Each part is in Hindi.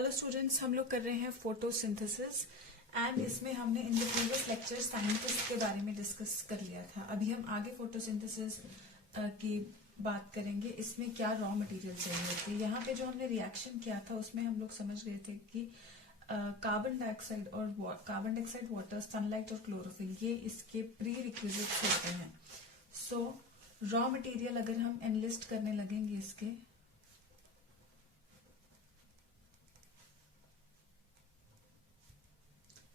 हेलो स्टूडेंट्स, हम लोग कर रहे हैं फोटोसिंथेसिस एंड इसमें हमने in the previous lecture scientist के बारे में डिस्कस कर लिया था। अभी हम आगे फोटोसिंथेसिस की बात करेंगे। इसमें क्या रॉ मटेरियल चाहिए थे। यहाँ पे जो हमने रिएक्शन किया था उसमें हम लोग समझ गए थे कि कार्बन डाइऑक्साइड वाटर, सनलाइट और क्लोरोफिल ये इसके प्री रिक्विजिट्स होते हैं। सो रॉ मटेरियल अगर हम एनलिस्ट करने लगेंगे इसके,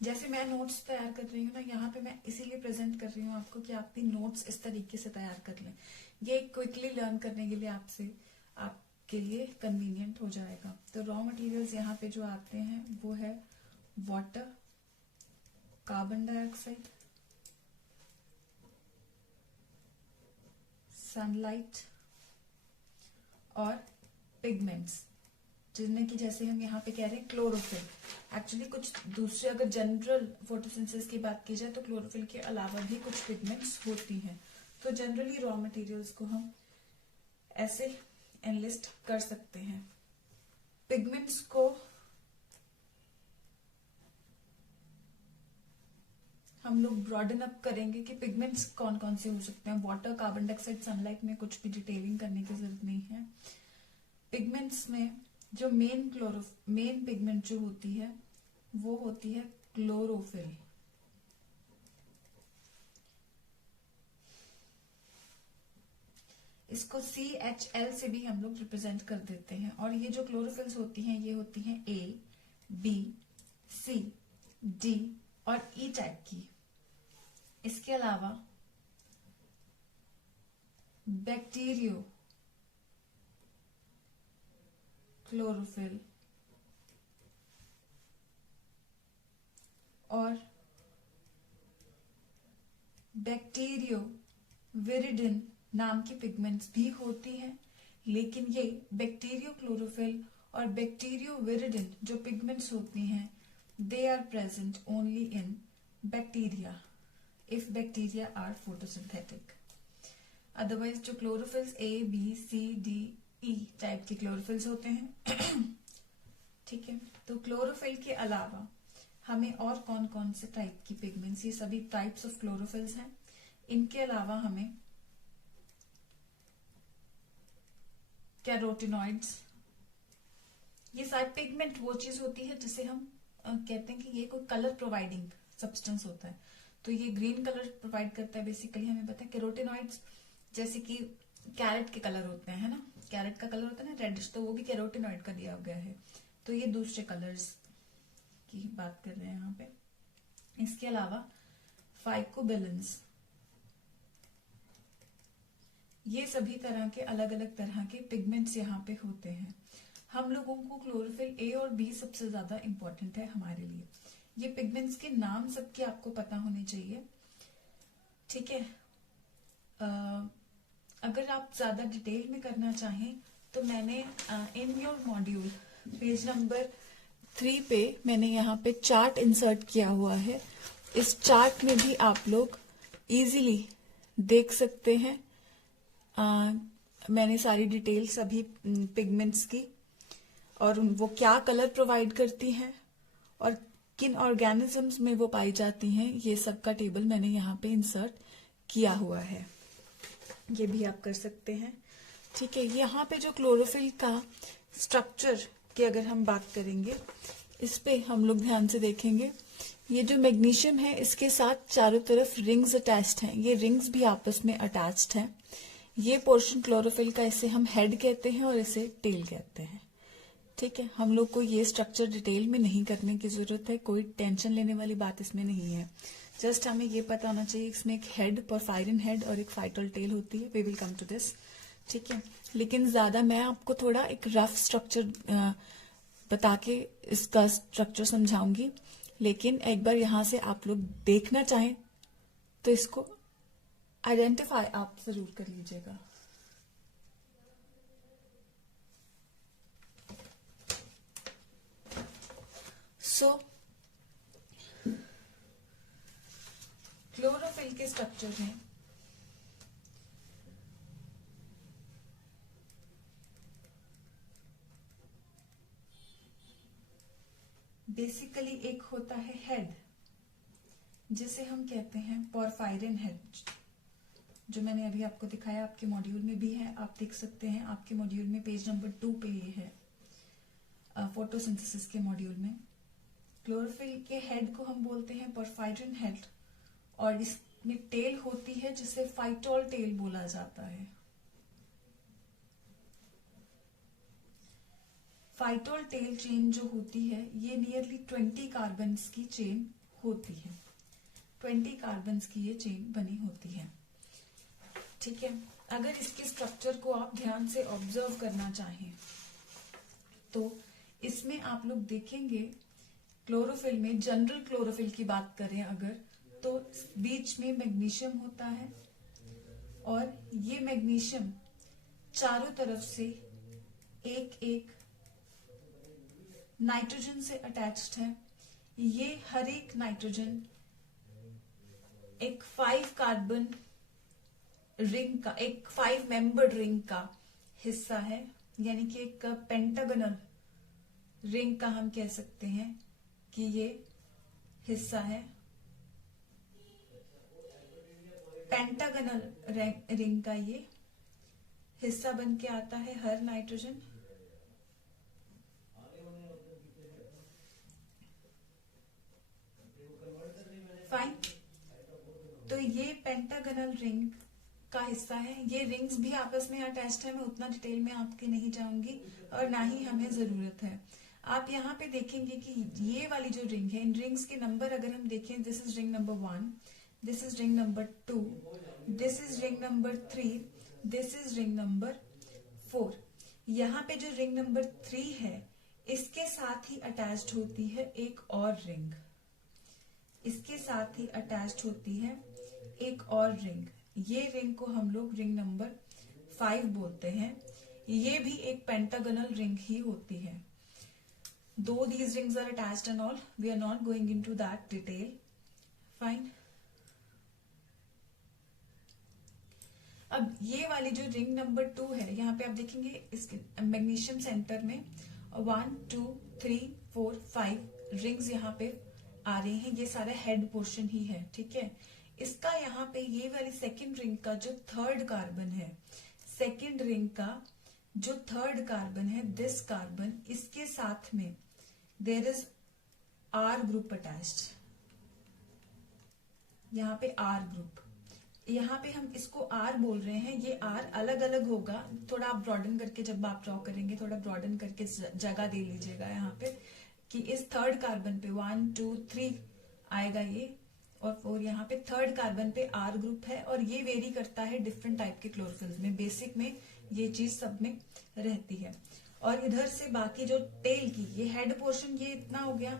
जैसे मैं नोट्स तैयार कर रही हूँ ना, यहाँ पे मैं इसीलिए प्रेजेंट कर रही हूँ आपको कि आप भी नोट्स इस तरीके से तैयार कर लें। ये क्विकली लर्न करने के लिए आपके लिए कन्वीनियंट हो जाएगा। तो रॉ मटेरियल्स यहाँ पे जो आते हैं वो है वाटर, कार्बन डाइऑक्साइड, सनलाइट और पिगमेंट्स, जिनमें कि जैसे हम यहाँ पे कह रहे हैं क्लोरोफिल। एक्चुअली कुछ दूसरे, अगर जनरल फोटोसिंथेसिस की बात की जाए तो क्लोरोफिल के अलावा भी कुछ पिगमेंट्स होती हैं। तो जनरली रॉ मटेरियल्स को हम ऐसे एनलिस्ट कर सकते हैं। पिगमेंट्स को हम लोग ब्रॉडन अप करेंगे कि पिगमेंट्स कौन कौन से हो सकते हैं। वाटर, कार्बन डाइऑक्साइड, सनलाइट में कुछ भी डिटेलिंग करने की जरूरत नहीं है। पिगमेंट्स में जो मेन पिगमेंट जो होती है वो होती है क्लोरोफिल। इसको CHL से भी हम लोग रिप्रेजेंट कर देते हैं। और ये जो क्लोरोफिल्स होती हैं ये होती हैं A, B, C, D और E टाइप की। इसके अलावा बैक्टीरियो क्लोरोफिल और बैक्टीरियो विरिडिन नाम की पिगमेंट्स भी होती हैं। लेकिन ये बैक्टीरियो क्लोरोफिल और बैक्टीरियो विरिडिन जो पिगमेंट्स होती हैं, they are present only in bacteria if bacteria are photosynthetic. Otherwise जो chlorophylls A, B, C, D, E type के क्लोरोफिल्स होते हैं ठीक है। तो क्लोरोफिल के अलावा हमें और कौन कौन से टाइप की पिगमेंट्स, ये सभी टाइप्स ऑफ क्लोरोफिल्स हैं। इनके अलावा हमें कैरोटिनॉइड्स, ये सारे पिगमेंट वो चीज होती है जिसे हम कहते हैं कि ये कोई कलर प्रोवाइडिंग सब्सटेंस होता है। तो ये ग्रीन कलर प्रोवाइड करता है बेसिकली, हमें पता है। कैरोटिनॉइड्स जैसे कि कैरेट के कलर होते हैं, है ना, कैरेट का कलर होता है ना रेडिश, तो वो भी कैरोटिनॉइड का दिया गया है। तो ये दूसरे कलर्स की बात कर रहे हैं यहाँ पे। इसके अलावा फाइकोबिलेंस, ये सभी तरह के अलग अलग तरह के पिगमेंट्स यहाँ पे होते हैं। हम लोगों को क्लोरोफिल A और B सबसे ज्यादा इंपॉर्टेंट है हमारे लिए। ये पिगमेंट्स के नाम सबके आपको पता होने चाहिए, ठीक है। अगर आप ज्यादा डिटेल में करना चाहें तो मैंने इन योर मॉड्यूल पेज नंबर 3 पे मैंने यहाँ पे चार्ट इंसर्ट किया हुआ है। इस चार्ट में भी आप लोग इजीली देख सकते हैं। मैंने सारी डिटेल्स अभी पिगमेंट्स की और वो क्या कलर प्रोवाइड करती हैं और किन ऑर्गेनिजम्स में वो पाई जाती हैं, ये सब का टेबल मैंने यहाँ पे इंसर्ट किया हुआ है। ये भी आप कर सकते हैं, ठीक है। यहाँ पे जो क्लोरोफिल का स्ट्रक्चर की अगर हम बात करेंगे, इस पे हम लोग ध्यान से देखेंगे। ये जो मैग्नीशियम है इसके साथ चारों तरफ रिंग्स अटैच्ड हैं। ये रिंग्स भी आपस में अटैच्ड हैं। ये पोर्शन क्लोरोफिल का, इसे हम हेड कहते हैं और इसे टेल कहते हैं, ठीक है। हम लोग को ये स्ट्रक्चर डिटेल में नहीं करने की जरूरत है, कोई टेंशन लेने वाली बात इसमें नहीं है। जस्ट हमें ये पता होना चाहिए इसमें एक हेड, परफायरिन हेड और एक फाइटल टेल होती है। We will come to this, ठीक है। लेकिन ज्यादा मैं आपको थोड़ा एक रफ स्ट्रक्चर बता के इसका स्ट्रक्चर समझाऊंगी। लेकिन एक बार यहां से आप लोग देखना चाहें तो इसको आइडेंटिफाई आप जरूर कर लीजिएगा। सो क्लोरोफिल के स्ट्रक्चर में बेसिकली एक होता है हेड, जिसे हम कहते हैं पोरफायरिन हेड, जो मैंने अभी आपको दिखाया, आपके मॉड्यूल में भी है, आप देख सकते हैं आपके मॉड्यूल में पेज नंबर 2 पे ये है, फोटोसिंथेसिस के मॉड्यूल में। क्लोरोफिल के हेड को हम बोलते हैं पोरफायरिन हेड, और इसमें टेल होती है जिसे फाइटोल टेल बोला जाता है। फाइटोल टेल चेन जो होती है ये नियरली 20 कार्बन्स की चेन होती है, 20 कार्बन्स की ये चेन बनी होती है। ठीक है, अगर इसके स्ट्रक्चर को आप ध्यान से ऑब्जर्व करना चाहें तो इसमें आप लोग देखेंगे, क्लोरोफिल में जनरल क्लोरोफिल की बात करें अगर, तो बीच में मैग्नीशियम होता है, और ये मैग्नीशियम चारों तरफ से एक एक नाइट्रोजन से अटैच्ड है। ये हर एक नाइट्रोजन एक 5 कार्बन रिंग का, एक 5 मेंबर्ड रिंग का हिस्सा है, यानी कि एक पेंटागनल रिंग का हम कह सकते हैं कि ये हिस्सा है। पेंटागनल रिंग का ये हिस्सा बन के आता है हर नाइट्रोजन। फाइन, तो ये पेंटागनल रिंग का हिस्सा है। ये रिंग्स भी आपस में अटैच्ड है, मैं उतना डिटेल में आपके नहीं जाऊंगी और ना ही हमें जरूरत है। आप यहाँ पे देखेंगे कि ये वाली जो रिंग है, इन रिंग्स के नंबर अगर हम देखें, this is ring number 1, this is ring number 2, this is ring number 3, this is ring number 4। यहाँ पे जो रिंग नंबर 3 है इसके साथ ही अटैच्ड होती है एक और रिंग, इसके साथ ही अटैच्ड होती है एक और रिंग। ये रिंग को हम लोग रिंग नंबर 5 बोलते हैं। ये भी एक पेंटागनल रिंग ही होती है। दो these rings are attached and all, we are not going into that detail. Fine. अब ये वाली जो रिंग नंबर 2 है, यहाँ पे आप देखेंगे इसके मैग्नीशियम सेंटर में 1 2 3 4 5 रिंग्स यहाँ पे आ रही हैं। ये सारा हेड पोर्शन ही है, ठीक है। इसका यहाँ पे ये वाली सेकेंड रिंग का जो थर्ड कार्बन है, सेकेंड रिंग का जो थर्ड कार्बन है, दिस कार्बन, इसके साथ में there is R group attached. यहाँ पे आर ग्रुप, यहाँ पे हम इसको आर बोल रहे हैं। ये आर अलग अलग होगा, थोड़ा आप ब्रॉडन करके, जब आप ड्रॉ करेंगे थोड़ा ब्रॉडन करके जगह दे लीजिएगा यहाँ पे, कि इस थर्ड कार्बन पे 1 2 3 आएगा ये, और 4 यहाँ पे थर्ड कार्बन पे आर ग्रुप है। और ये वेरी करता है डिफरेंट टाइप के क्लोरोफिल्स में, बेसिक में ये चीज सब में रहती है। और इधर से बाकी जो टेल की ये हेड पोर्शन, ये इतना हो गया,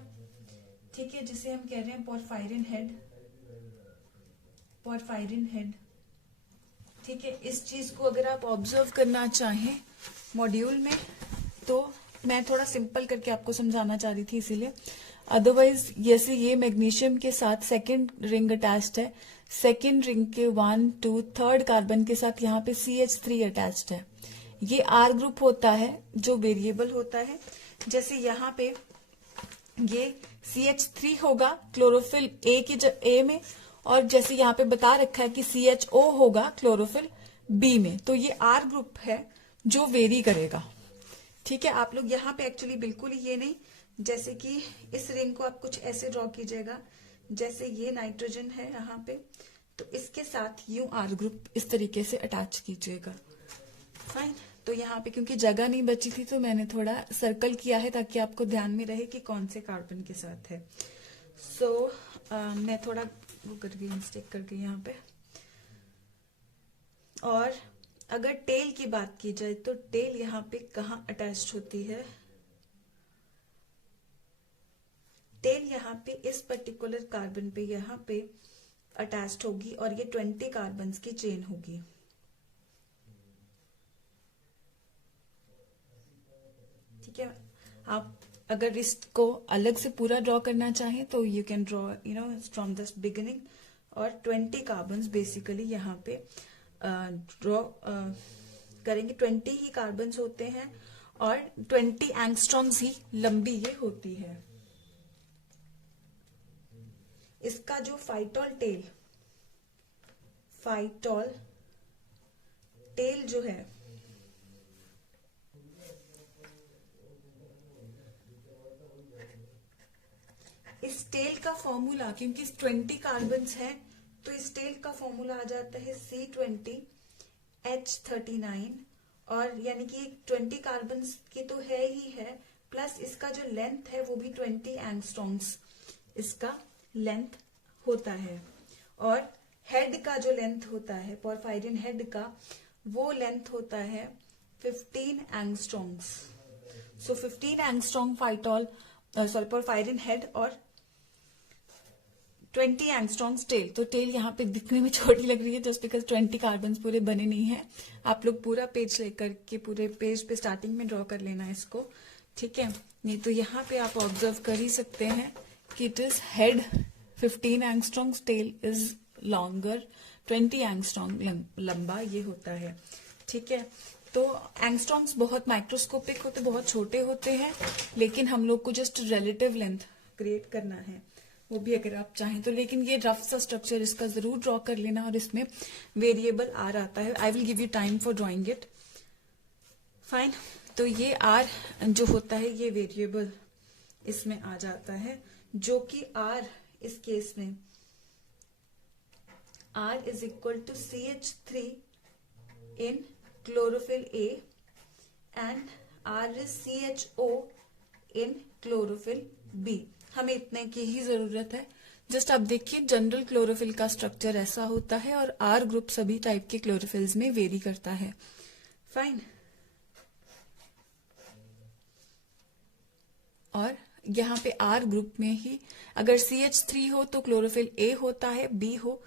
ठीक है, जिसे हम कह रहे हैं पोरफायरिन हेड, पोरफायरिन हेड, ठीक है। इस चीज को अगर आप ऑब्जर्व करना चाहें मॉड्यूल में, तो मैं थोड़ा सिंपल करके आपको समझाना चाह रही थी इसीलिए। अदरवाइज जैसे ये मैग्नीशियम के साथ सेकेंड रिंग अटैच्ड है, सेकेंड रिंग के 1 2 थर्ड कार्बन के साथ यहाँ पे CH3 अटैच्ड है। ये आर ग्रुप होता है जो वेरिएबल होता है। जैसे यहाँ पे ये CH3 होगा क्लोरोफिल ए में, और जैसे यहाँ पे बता रखा है कि CHO होगा क्लोरोफिल बी में, तो ये आर ग्रुप है जो वेरी करेगा, ठीक है। आप लोग यहाँ पे एक्चुअली बिल्कुल ही ये नहीं, जैसे कि इस रिंग को आप कुछ ऐसे ड्रॉ कीजिएगा, जैसे ये नाइट्रोजन है यहाँ पे, तो इसके साथ यूं आर ग्रुप इस तरीके से अटैच कीजिएगा। फाइन, तो यहाँ पे क्योंकि जगह नहीं बची थी तो मैंने थोड़ा सर्कल किया है ताकि आपको ध्यान में रहे कि कौन से कार्बन के साथ है। सो मैं थोड़ा वो कर गई, मिस्टेक कर गई यहाँ पे। और अगर टेल की बात की जाए तो टेल यहाँ पे कहाँ अटैच्ड होती है? टेल यहाँ पे इस पर्टिकुलर कार्बन पे यहाँ पे अटैच्ड होगी, और ये 20 कार्बन्स की चेन होगी। ठीक है, आप अगर इसको अलग से पूरा ड्रॉ करना चाहें तो you can draw from this beginning, और 20 कार्बन्स बेसिकली यहाँ पे ड्रॉ करेंगे। 20 ही कार्बन्स होते हैं और 20 एंगस्ट्रॉम्स ही लंबी ये होती है। इसका जो फाइटोल टेल जो है, इस टेल का फॉर्मूला, क्योंकि 20 कार्बन्स है तो इस टेल का फॉर्मूला आ जाता है C20H39, और यानी कि 20 कार्बन्स की तो है ही है, प्लस इसका जो लेंथ है वो भी 20 एंगस्ट्रॉम्स इसका लेंथ होता है, और हेड का जो लेंथ होता है पोरफायरिन हेड का, वो लेंथ होता है 15 एंगस्ट्रॉम्स। सो 15 एंगस्ट्रॉम पोरफायरिन हेड और 20 एंगस्ट्रॉम्स टेल। तो टेल यहाँ पे दिखने में छोटी लग रही है जस्ट बिकॉज 20 कार्बन्स पूरे बने नहीं है। आप लोग पूरा पेज लेकर के पूरे पेज पे स्टार्टिंग में ड्रॉ कर लेना है इसको, ठीक है। नहीं तो यहाँ पे आप ऑब्जर्व कर ही सकते हैं कि it is head 15 angstroms, tail is longer 20 angstrom लंबा ये होता है, ठीक है। तो एंगस्ट्रॉम्स बहुत माइक्रोस्कोपिक होते, बहुत छोटे होते हैं, लेकिन हम लोग को जस्ट रिलेटिव लेंथ क्रिएट करना है, वो भी अगर आप चाहें तो। लेकिन ये रफ सा स्ट्रक्चर इसका जरूर ड्रॉ कर लेना, और इसमें वेरिएबल आर आता है। आई will give you time for drawing it, fine. तो ये आर जो होता है ये वेरिएबल इसमें आ जाता है, जो कि आर इस केस में R is equal to CH3 in chlorophyll A and R is CHO in chlorophyll B। हमें इतने की ही जरूरत है। जस्ट आप देखिए जनरल क्लोरोफिल का स्ट्रक्चर ऐसा होता है, और R ग्रुप सभी टाइप के क्लोरोफिल्स में वेरी करता है, फाइन। और यहाँ पे R ग्रुप में ही अगर CH3 हो तो क्लोरोफिल A होता है, B हो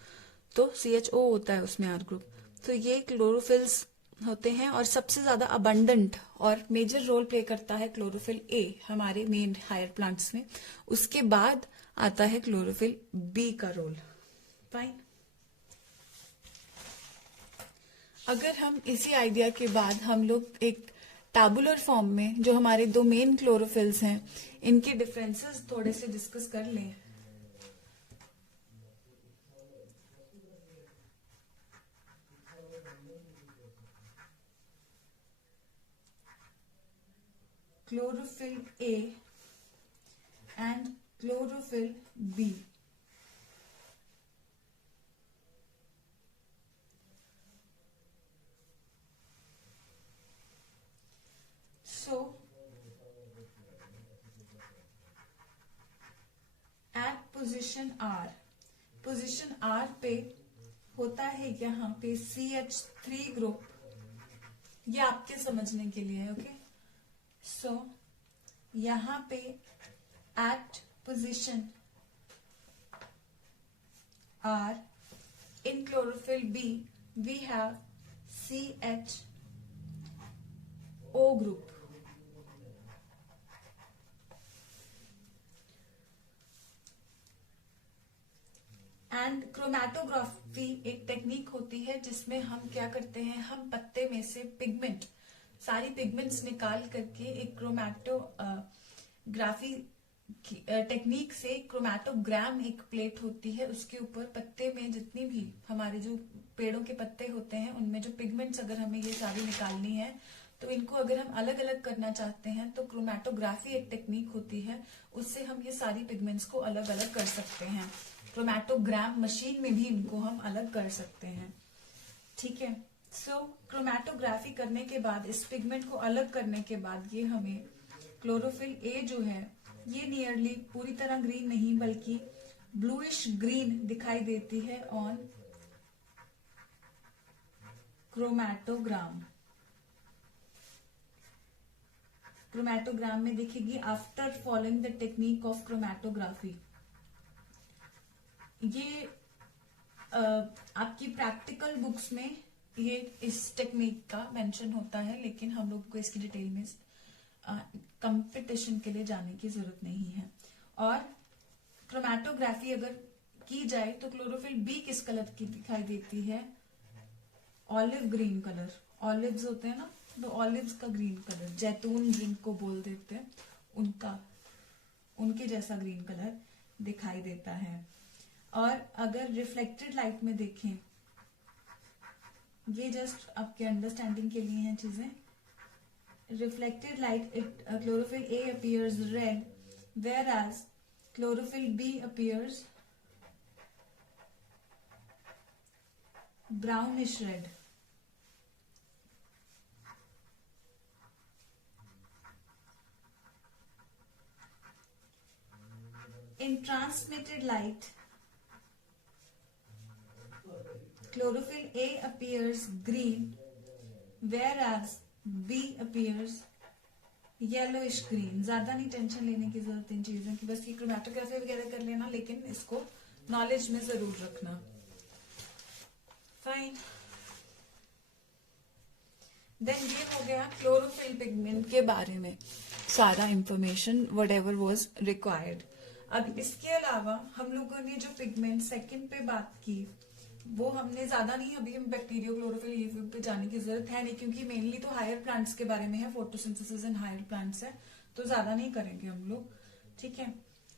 तो CHO होता है उसमें R ग्रुप। तो ये क्लोरोफिल्स होते हैं, और सबसे ज्यादा अबंडेंट और मेजर रोल प्ले करता है क्लोरोफिल A हमारे मेन हायर प्लांट्स में। उसके बाद आता है क्लोरोफिल B का रोल, फाइन। अगर हम इसी आइडिया के बाद हम लोग एक टैबुलर फॉर्म में जो हमारे दो मेन क्लोरोफिल्स हैं इनके डिफरेंसेस थोड़े से डिस्कस कर लें। Chlorophyll A and chlorophyll B। So at position R पे होता है यहाँ पे CH3 ग्रुप, ये आपके समझने के लिए है, ओके। सो यहाँ पे at position R in chlorophyll B we have CHO group। And chromatography एक टेक्निक होती है जिसमें हम क्या करते हैं, हम पत्ते में से पिगमेंट, सारी पिगमेंट्स निकाल करके एक क्रोमैटोग्राफी टेक्निक से क्रोमैटोग्राम एक प्लेट होती है, उसके ऊपर पत्ते में जितनी भी हमारे जो पेड़ों के पत्ते होते हैं उनमें जो पिगमेंट्स अगर हमें ये सारी निकालनी है तो इनको अगर हम अलग अलग करना चाहते हैं तो क्रोमैटोग्राफी एक टेक्निक होती है, उससे हम ये सारी पिगमेंट्स को अलग अलग कर सकते हैं। क्रोमैटोग्राम मशीन में भी इनको हम अलग कर सकते हैं, ठीक है। सो क्रोमैटोग्राफी करने के बाद इस पिगमेंट को अलग करने के बाद ये हमें क्लोरोफिल ए जो है ये नियरली पूरी तरह ग्रीन नहीं बल्कि ब्लूइश ग्रीन दिखाई देती है ऑन क्रोमैटोग्राम। क्रोमैटोग्राम में दिखेगी after following the technique of chromatography. ये आपकी प्रैक्टिकल बुक्स में ये इस टेक्निक का मेंशन होता है, लेकिन हम लोग को इसकी डिटेल में कंपटीशन के लिए जाने की जरूरत नहीं है। और क्रोमैटोग्राफी अगर की जाए तो क्लोरोफिल बी किस कलर की दिखाई देती है, ऑलिव ग्रीन कलर। ऑलिव्स होते हैं ना, तो ऑलिव्स का ग्रीन कलर, जैतून जिनको बोल देते हैं, उनके जैसा ग्रीन कलर दिखाई देता है। और अगर रिफ्लेक्टेड लाइट में देखें, ये जस्ट आपके अंडरस्टैंडिंग के लिए हैं चीजें। Reflected light, it chlorophyll A appears red, whereas chlorophyll B appears brownish red. In transmitted light, chlorophyll A appears green, whereas B appears yellowish green. ज्यादा नहीं टेंशन लेने की जरूरत इन चीजों की, बस ये क्रोमेटोग्राफी वगैरह कर लेना, लेकिन इसको नॉलेज में जरूर रखना। फाइन। देन ये हो गया क्लोरोफिल पिगमेंट के बारे में सारा information what ever was required. अब इसके अलावा हम लोगों ने जो पिगमेंट सेकंड पे बात की, वो हमने ज्यादा नहीं, अभी हम बैक्टीरियो क्लोरोफिल ये पे जाने की जरूरत है नहीं, क्योंकि मेनली तो हायर प्लांट्स के बारे में है, फोटोसिंथेसिस इन हायर प्लांट्स है, तो ज्यादा नहीं करेंगे हम लोग। ठीक है,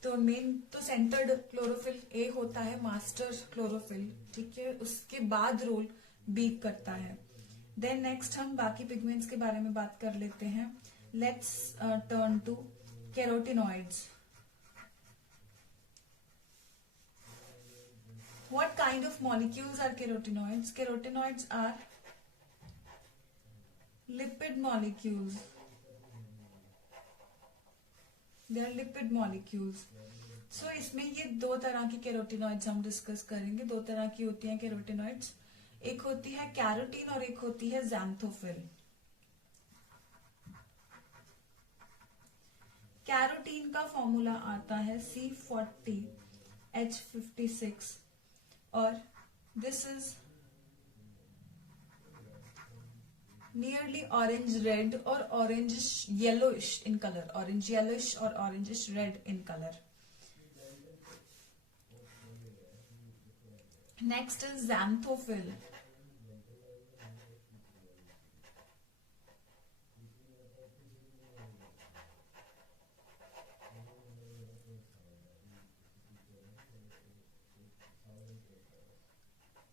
तो मेन तो सेंटर्ड क्लोरोफिल ए होता है, मास्टर क्लोरोफिल, ठीक है, उसके बाद रोल बी करता है। देन नेक्स्ट हम बाकी पिगमेंट्स के बारे में बात कर लेते हैं। Let's turn to carotenoids. What kind of molecules are carotenoids? Carotenoids are lipid molecules. They are lipid molecules. So इसमें ये दो तरह की कैरोटिनॉइड्स हम डिस्कस करेंगे। दो तरह की होती हैं कैरोटिनॉइड्स, एक होती है कैरोटीन और एक होती है ज़ैंथोफिल। कैरोटीन का फॉर्मूला आता है C40H56 और this is nearly orange red और orangish yellowish in colour, orange yellowish और orangish red in colour. Next is xanthophyll.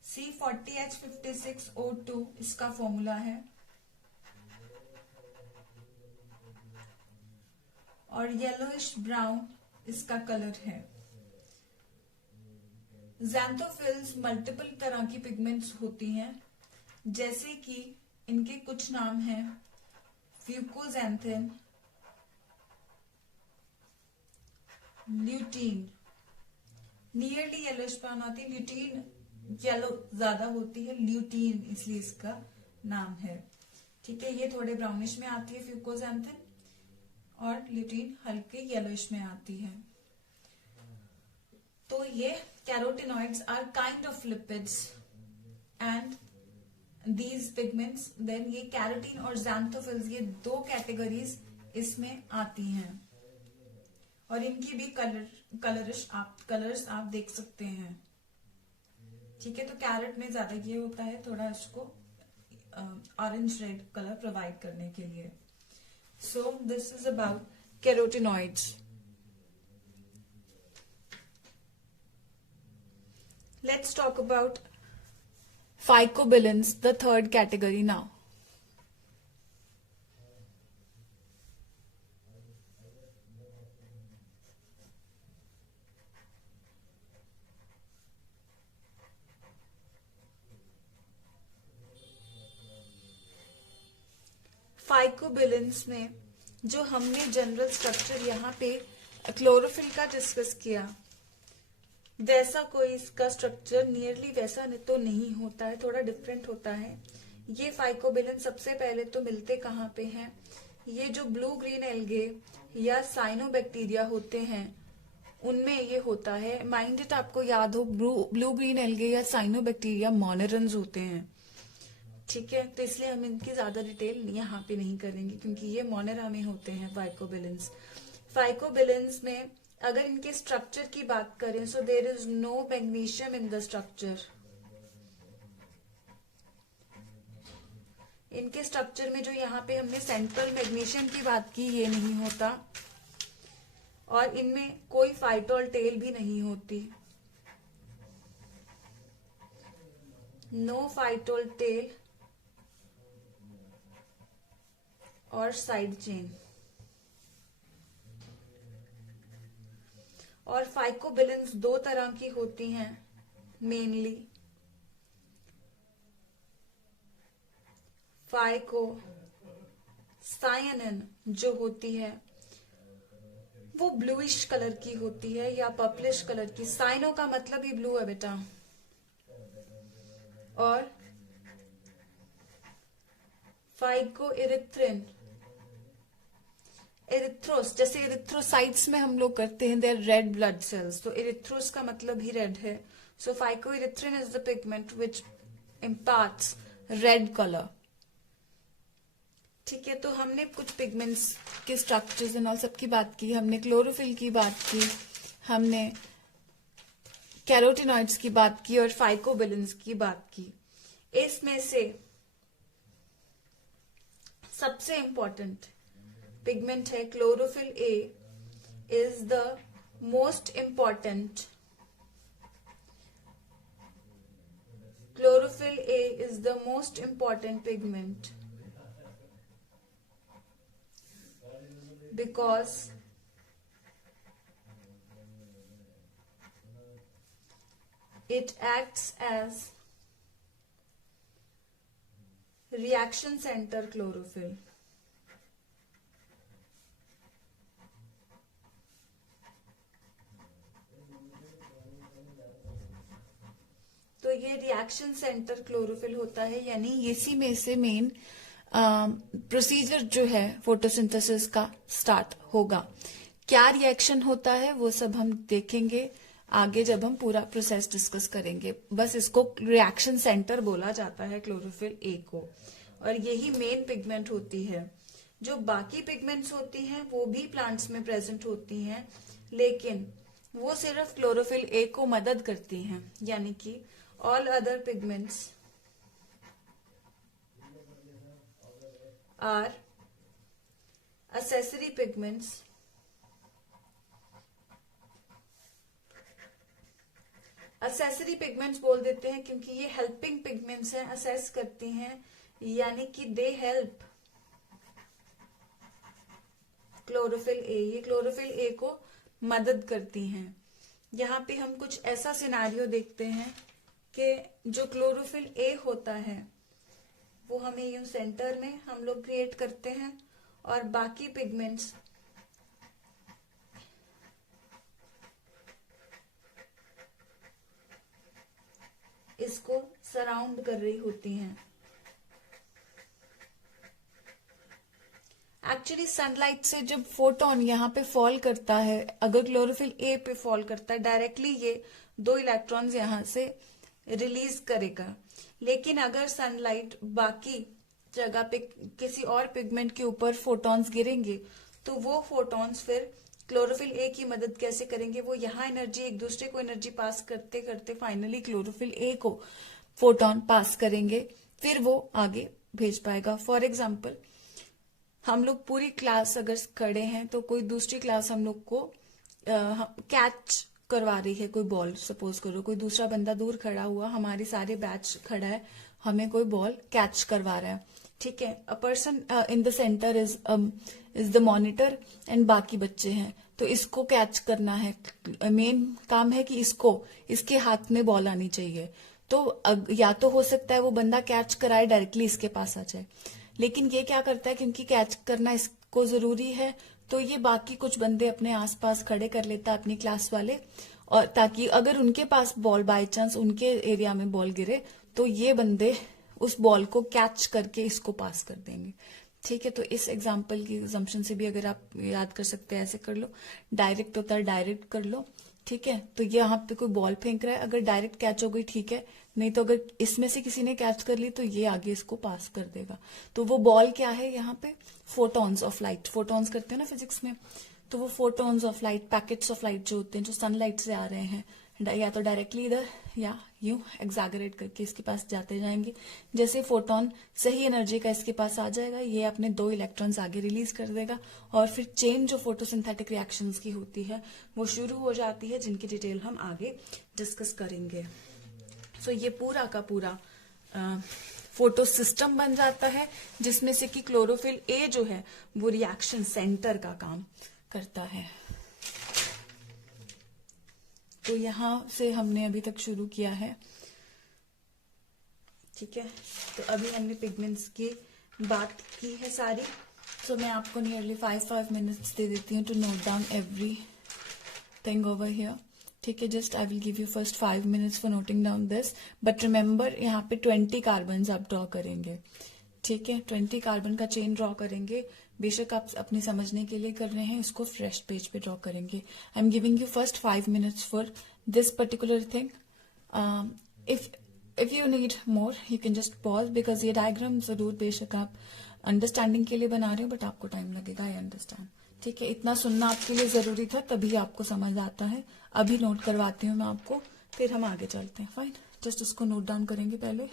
C40H56O2 इसका फॉर्मूला है और येलोइश ब्राउन इसका कलर है। ज़ैंथोफिल्स मल्टीपल तरह की पिगमेंट्स होती हैं, जैसे कि इनके कुछ नाम हैं फ्यूकोजैंथिन, ल्यूटीन। नियरली येलोइश ब्राउन आती है, ल्यूटीन येलो ज्यादा होती है, ल्यूटीन इसलिए इसका नाम है। ठीक है, ये थोड़े ब्राउनिश में आती है फ्यूकोजैंथिन और ल्यूटीन हल्के येलोइश में आती है। तो ये carotenoids are kind of lipids and these pigments. Then ये कैरोटीन और ज़ैंथोफिल्स, ये दो कैटेगरीज इसमें आती हैं और इनकी भी कलर्स आप देख सकते हैं। ठीक है, तो कैरेट में ज्यादा ये होता है, थोड़ा इसको ऑरेंज रेड कलर प्रोवाइड करने के लिए। So this is about carotenoids. Let's talk about phycobilins, the third category now. Phycobilins में जो हमने जनरल स्ट्रक्चर यहाँ पे क्लोरोफिल का डिस्कस किया, वैसा कोई इसका स्ट्रक्चर नियरली वैसा तो नहीं होता है, थोड़ा डिफरेंट होता है। ये फाइकोबिलेंस सबसे पहले तो मिलते कहाँ पे हैं, ये जो ब्लू ग्रीन एल्गे या साइनोबैक्टीरिया होते हैं उनमें ये होता है। माइंड इट, आपको याद हो ब्लू ग्रीन एल्गे या साइनोबैक्टीरिया मोनेरन्स होते हैं। ठीक है, तो इसलिए हम इनकी ज्यादा डिटेल यहाँ पे नहीं करेंगे, क्योंकि ये मोनेरा में होते हैं फाइकोबिलेंस। फाइकोबिलेंस में अगर इनके स्ट्रक्चर की बात करें, so there is no magnesium in the structure. इनके स्ट्रक्चर में जो यहाँ पे हमने सेंट्रल मैग्नीशियम की बात की, ये नहीं होता और इनमें कोई फाइटोल टेल भी नहीं होती। नो फाइटोल टेल और साइड चेन। और फाइकोबिलेंस दो तरह की होती हैं मेनली, फाइको सायनिन जो होती है वो ब्लूइश कलर की होती है या पर्पलिश कलर की। साइनो का मतलब ही ब्लू है बेटा। और फाइको इरिथ्रिन, एरिथ्रोस, जैसे एरिथ्रोसाइट्स में हम लोग करते हैं, देयर रेड ब्लड सेल्स, तो एरिथ्रोस का मतलब ही रेड है। So phycoerythrin is the pigment which imparts red colour. ठीक है, तो हमने कुछ पिगमेंट्स के स्ट्रक्चर्स एंड ऑल सब की बात की, हमने क्लोरोफिल की बात की, हमने कैरोटिनॉइड्स की बात की और फाइकोबिलेंस की बात की। इसमें से सबसे इंपॉर्टेंट पिगमेंट है chlorophyll A, is the most important. Chlorophyll A is the most important pigment because it acts as reaction center chlorophyll। तो ये रिएक्शन सेंटर क्लोरोफिल होता है, यानी इसी में से मेन प्रोसीजर जो है फोटोसिंथेसिस का स्टार्ट होगा। क्या रिएक्शन होता है वो सब हम देखेंगे आगे जब हम पूरा प्रोसेस डिस्कस करेंगे। बस इसको रिएक्शन सेंटर बोला जाता है क्लोरोफिल ए को, और यही मेन पिगमेंट होती है। जो बाकी पिगमेंट्स होती हैं वो भी प्लांट्स में प्रेजेंट होती हैं, लेकिन वो सिर्फ क्लोरोफिल ए को मदद करती हैं, यानी कि all other pigments are accessory pigments accessory pigments बोल देते हैं क्योंकि ये हेल्पिंग पिगमेंट्स हैं, असेस करती हैं, यानी कि दे हेल्प क्लोरोफिल ए, ये क्लोरोफिल ए को मदद करती हैं। यहाँ पे हम कुछ ऐसा सिनारियो देखते हैं कि जो क्लोरोफिल ए होता है वो हमें यूं सेंटर में हम लोग क्रिएट करते हैं, और बाकी पिगमेंट्स इसको सराउंड कर रही होती हैं। एक्चुअली सनलाइट से जब फोटोन यहाँ पे फॉल करता है, अगर क्लोरोफिल ए पे फॉल करता है डायरेक्टली, ये 2 इलेक्ट्रॉन्स यहाँ से रिलीज करेगा। लेकिन अगर सनलाइट बाकी जगह पे किसी और पिगमेंट के ऊपर फोटॉन्स गिरेंगे तो वो फोटॉन्स फिर क्लोरोफिल ए की मदद कैसे करेंगे, वो यहाँ एनर्जी एक दूसरे को एनर्जी पास करते करते फाइनली क्लोरोफिल ए को फोटॉन पास करेंगे, फिर वो आगे भेज पाएगा। फॉर एग्जाम्पल हम लोग पूरी क्लास अगर खड़े हैं तो कोई दूसरी क्लास हम लोग को कैच करवा रही है, कोई बॉल सपोज करो, कोई दूसरा बंदा दूर खड़ा हुआ, हमारे सारे बैच खड़ा है, हमें कोई बॉल कैच करवा रहा है। ठीक है, a person in the centre is the monitor and बाकी बच्चे हैं, तो इसको कैच करना है। मेन काम है कि इसके हाथ में बॉल आनी चाहिए। तो या तो हो सकता है वो बंदा कैच कराए डायरेक्टली इसके पास आ जाए, लेकिन ये क्या करता है, क्योंकि कैच करना इसको जरूरी है, तो ये बाकी कुछ बंदे अपने आसपास खड़े कर लेता है अपनी क्लास वाले, और ताकि अगर उनके पास बॉल बाय चांस उनके एरिया में बॉल गिरे तो ये बंदे उस बॉल को कैच करके इसको पास कर देंगे। ठीक है, तो इस एग्जांपल की assumption से भी अगर आप याद कर सकते हैं, ऐसे कर लो। डायरेक्ट होता है डायरेक्ट कर लो। ठीक है, तो ये यहाँ पे कोई बॉल फेंक रहा है, अगर डायरेक्ट कैच हो गई ठीक है, नहीं तो अगर इसमें से किसी ने कैच कर ली तो ये आगे इसको पास कर देगा। तो वो बॉल क्या है यहाँ पे, फोटॉन्स ऑफ लाइट, फोटॉन्स करते हैं ना फिजिक्स में, तो वो photons of light, packets of light जो होते हैं, जो सनलाइट से आ रहे हैं, या तो डायरेक्टली इधर या यूं एग्जैगरेट करके इसके पास जाते जाएंगे। जैसे फोटोन सही एनर्जी का इसके पास आ जाएगा, ये अपने 2 इलेक्ट्रॉन्स आगे रिलीज कर देगा, और फिर चेन जो फोटोसिंथेटिक रिएक्शंस की होती है वो शुरू हो जाती है, जिनकी डिटेल हम आगे डिस्कस करेंगे। सो ये पूरा का पूरा फोटो सिस्टम बन जाता है, जिसमें से कि क्लोरोफिल ए जो है वो रिएक्शन सेंटर का काम करता है। तो यहां से हमने अभी तक शुरू किया है, ठीक है। तो अभी हमने पिगमेंट्स की बात की है सारी। सो मैं आपको नियरली 5 मिनट्स दे देती हूँ to note down everything over here, ठीक है। Just I will give you first 5 minutes for noting down this, but remember यहाँ पे 20 कार्बन आप ड्रॉ करेंगे, ठीक है। 20 कार्बन का चेन ड्रॉ करेंगे। बेशक आप अपने समझने के लिए कर रहे हैं, इसको फ्रेश पेज पे ड्रॉ करेंगे। I am giving you first 5 minutes for this particular thing. If if you need more you can just pause, because ये डायग्राम जरूर बेशक आप अंडरस्टैंडिंग के लिए बना रहे हो, बट आपको टाइम लगेगा, आई अंडरस्टैंड, ठीक है। इतना सुनना आपके लिए जरूरी था, तभी आपको समझ आता है। अभी नोट करवाती हूँ मैं आपको, फिर हम आगे चलते हैं। फाइन, जस्ट उसको नोट डाउन करेंगे पहले।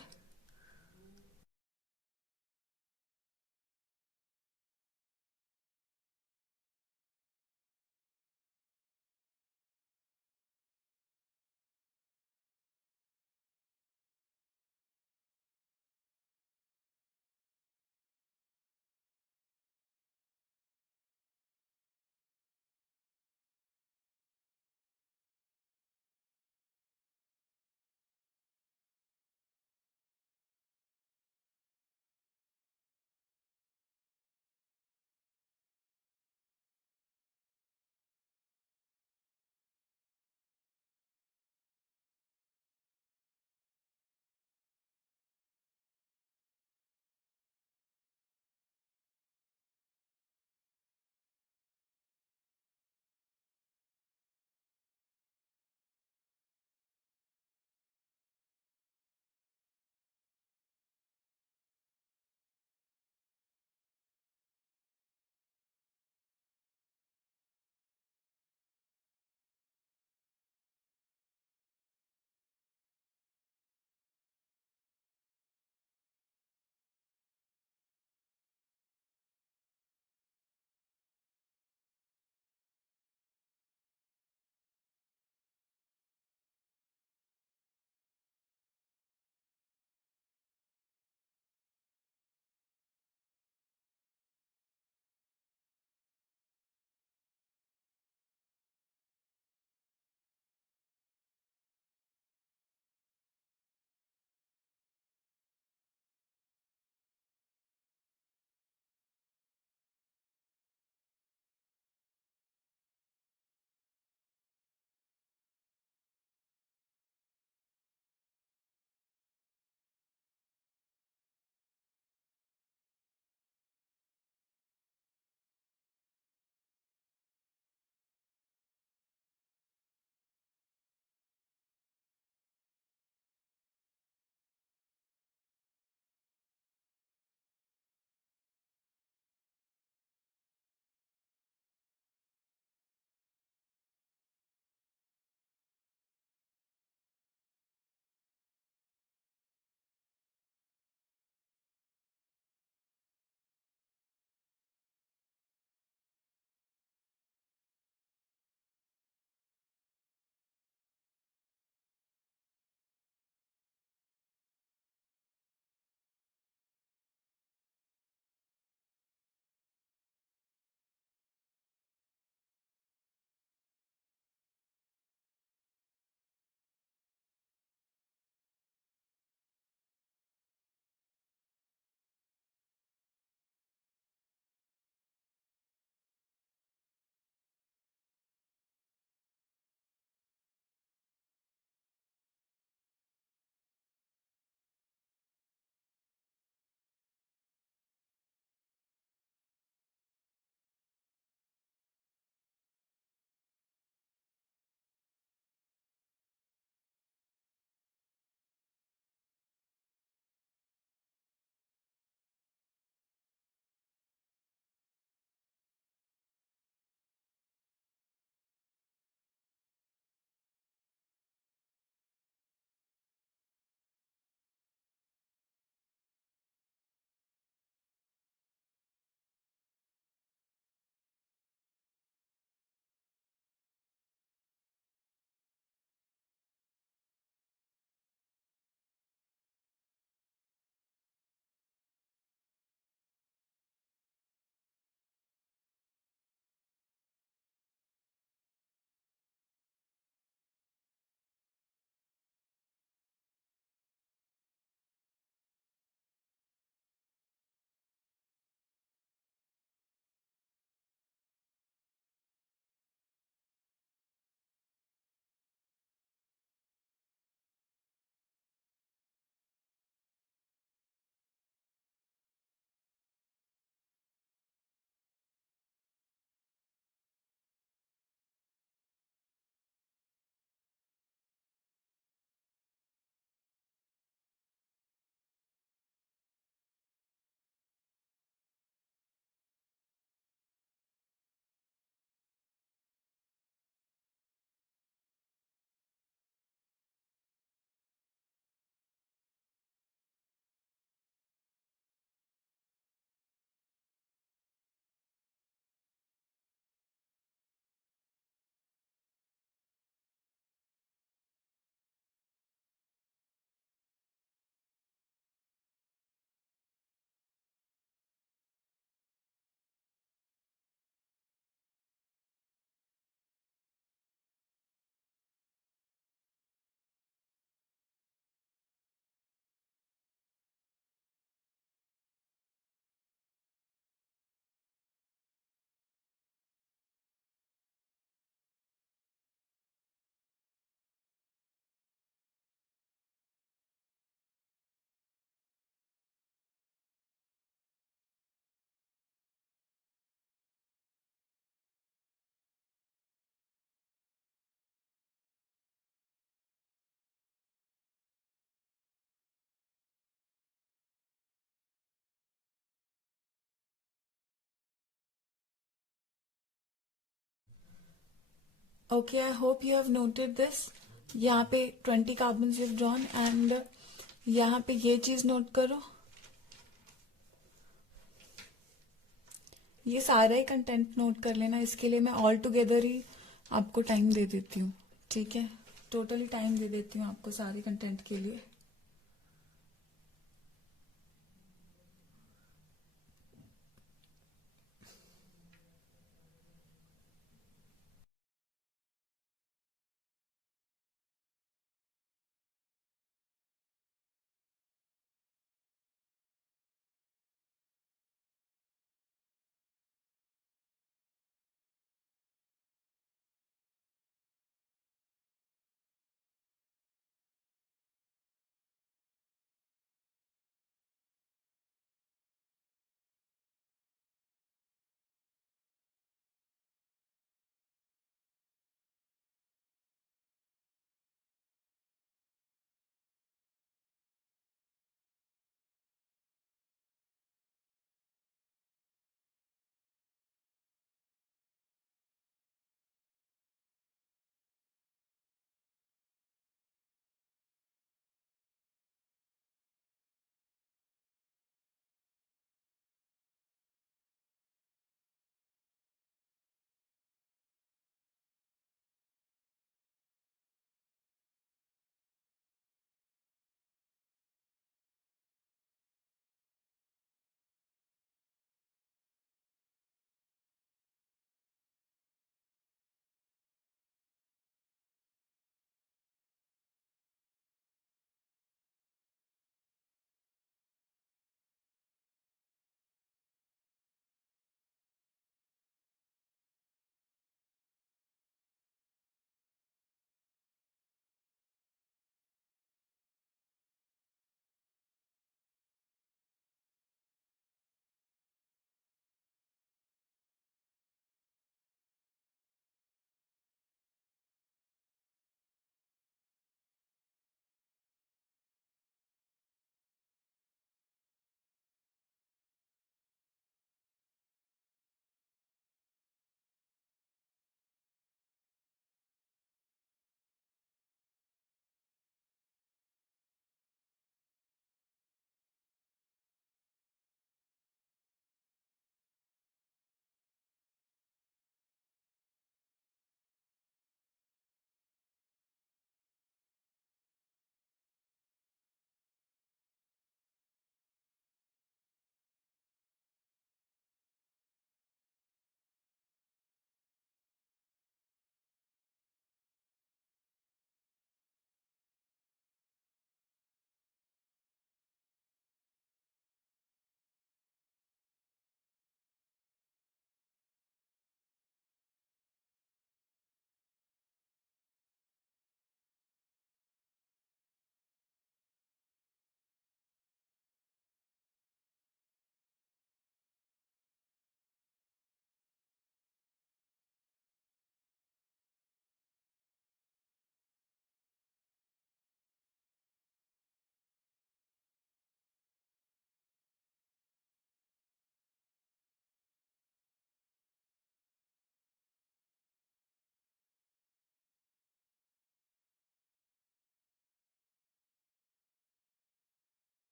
Okay, I hope you have noted this. यहाँ पे 20 कार्बन्स यू ड्रॉन एंड यहाँ पे ये चीज नोट करो, ये सारा ही कंटेंट नोट कर लेना। इसके लिए मैं ऑल टुगेदर ही आपको टाइम दे देती हूँ, ठीक है? टोटली टाइम दे देती हूँ आपको सारे कंटेंट के लिए।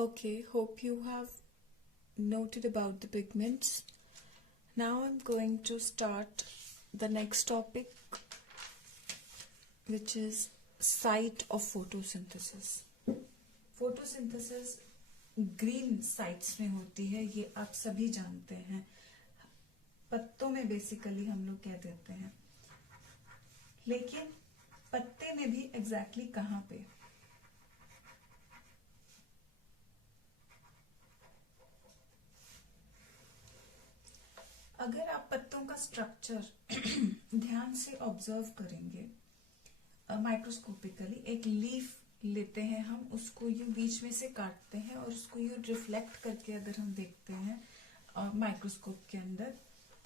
Okay, hope you have noted about the pigments. Now I'm going to start the next topic, which is site of photosynthesis. Photosynthesis green sites में होती है, ये आप सभी जानते हैं. पत्तों में बेसिकली हम लोग कह देते हैं, लेकिन पत्ते में भी एग्जैक्टली कहाँ पे? अगर आप पत्तों का स्ट्रक्चर ध्यान से ऑब्जर्व करेंगे, माइक्रोस्कोपिकली एक लीफ लेते हैं हम, उसको यूं बीच में से काटते हैं और उसको यूं रिफ्लेक्ट करके अगर हम देखते हैं माइक्रोस्कोप के अंदर,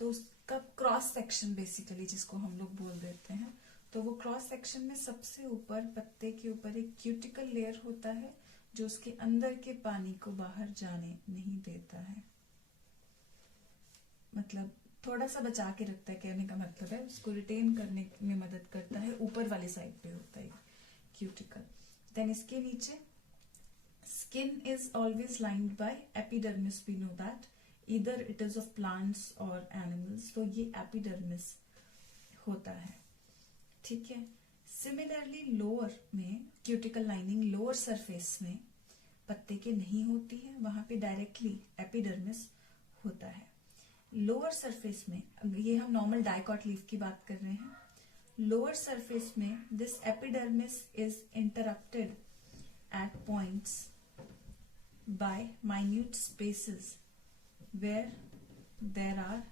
तो उसका क्रॉस सेक्शन बेसिकली जिसको हम लोग बोल देते हैं, तो वो क्रॉस सेक्शन में सबसे ऊपर पत्ते के ऊपर एक क्यूटिकल लेयर होता है जो उसके अंदर के पानी को बाहर जाने नहीं देता है. मतलब थोड़ा सा बचा के रखता है, कहने का मतलब है उसको रिटेन करने में मदद करता है. ऊपर वाली साइड पे होता है क्यूटिकल. देन इसके नीचे skin is always lined by epidermis. We know that either it is of plants और एनिमल्स, तो ये एपिडर्मिस होता है. ठीक है. सिमिलरली लोअर में क्यूटिकल लाइनिंग लोअर सरफेस में पत्ते के नहीं होती है, वहां पे डायरेक्टली एपिडर्मिस होता है. लोअर सरफेस में, ये हम नॉर्मल डाइकॉट लीफ की बात कर रहे हैं, लोअर सरफेस में this epidermis is interrupted at points by minute spaces where there are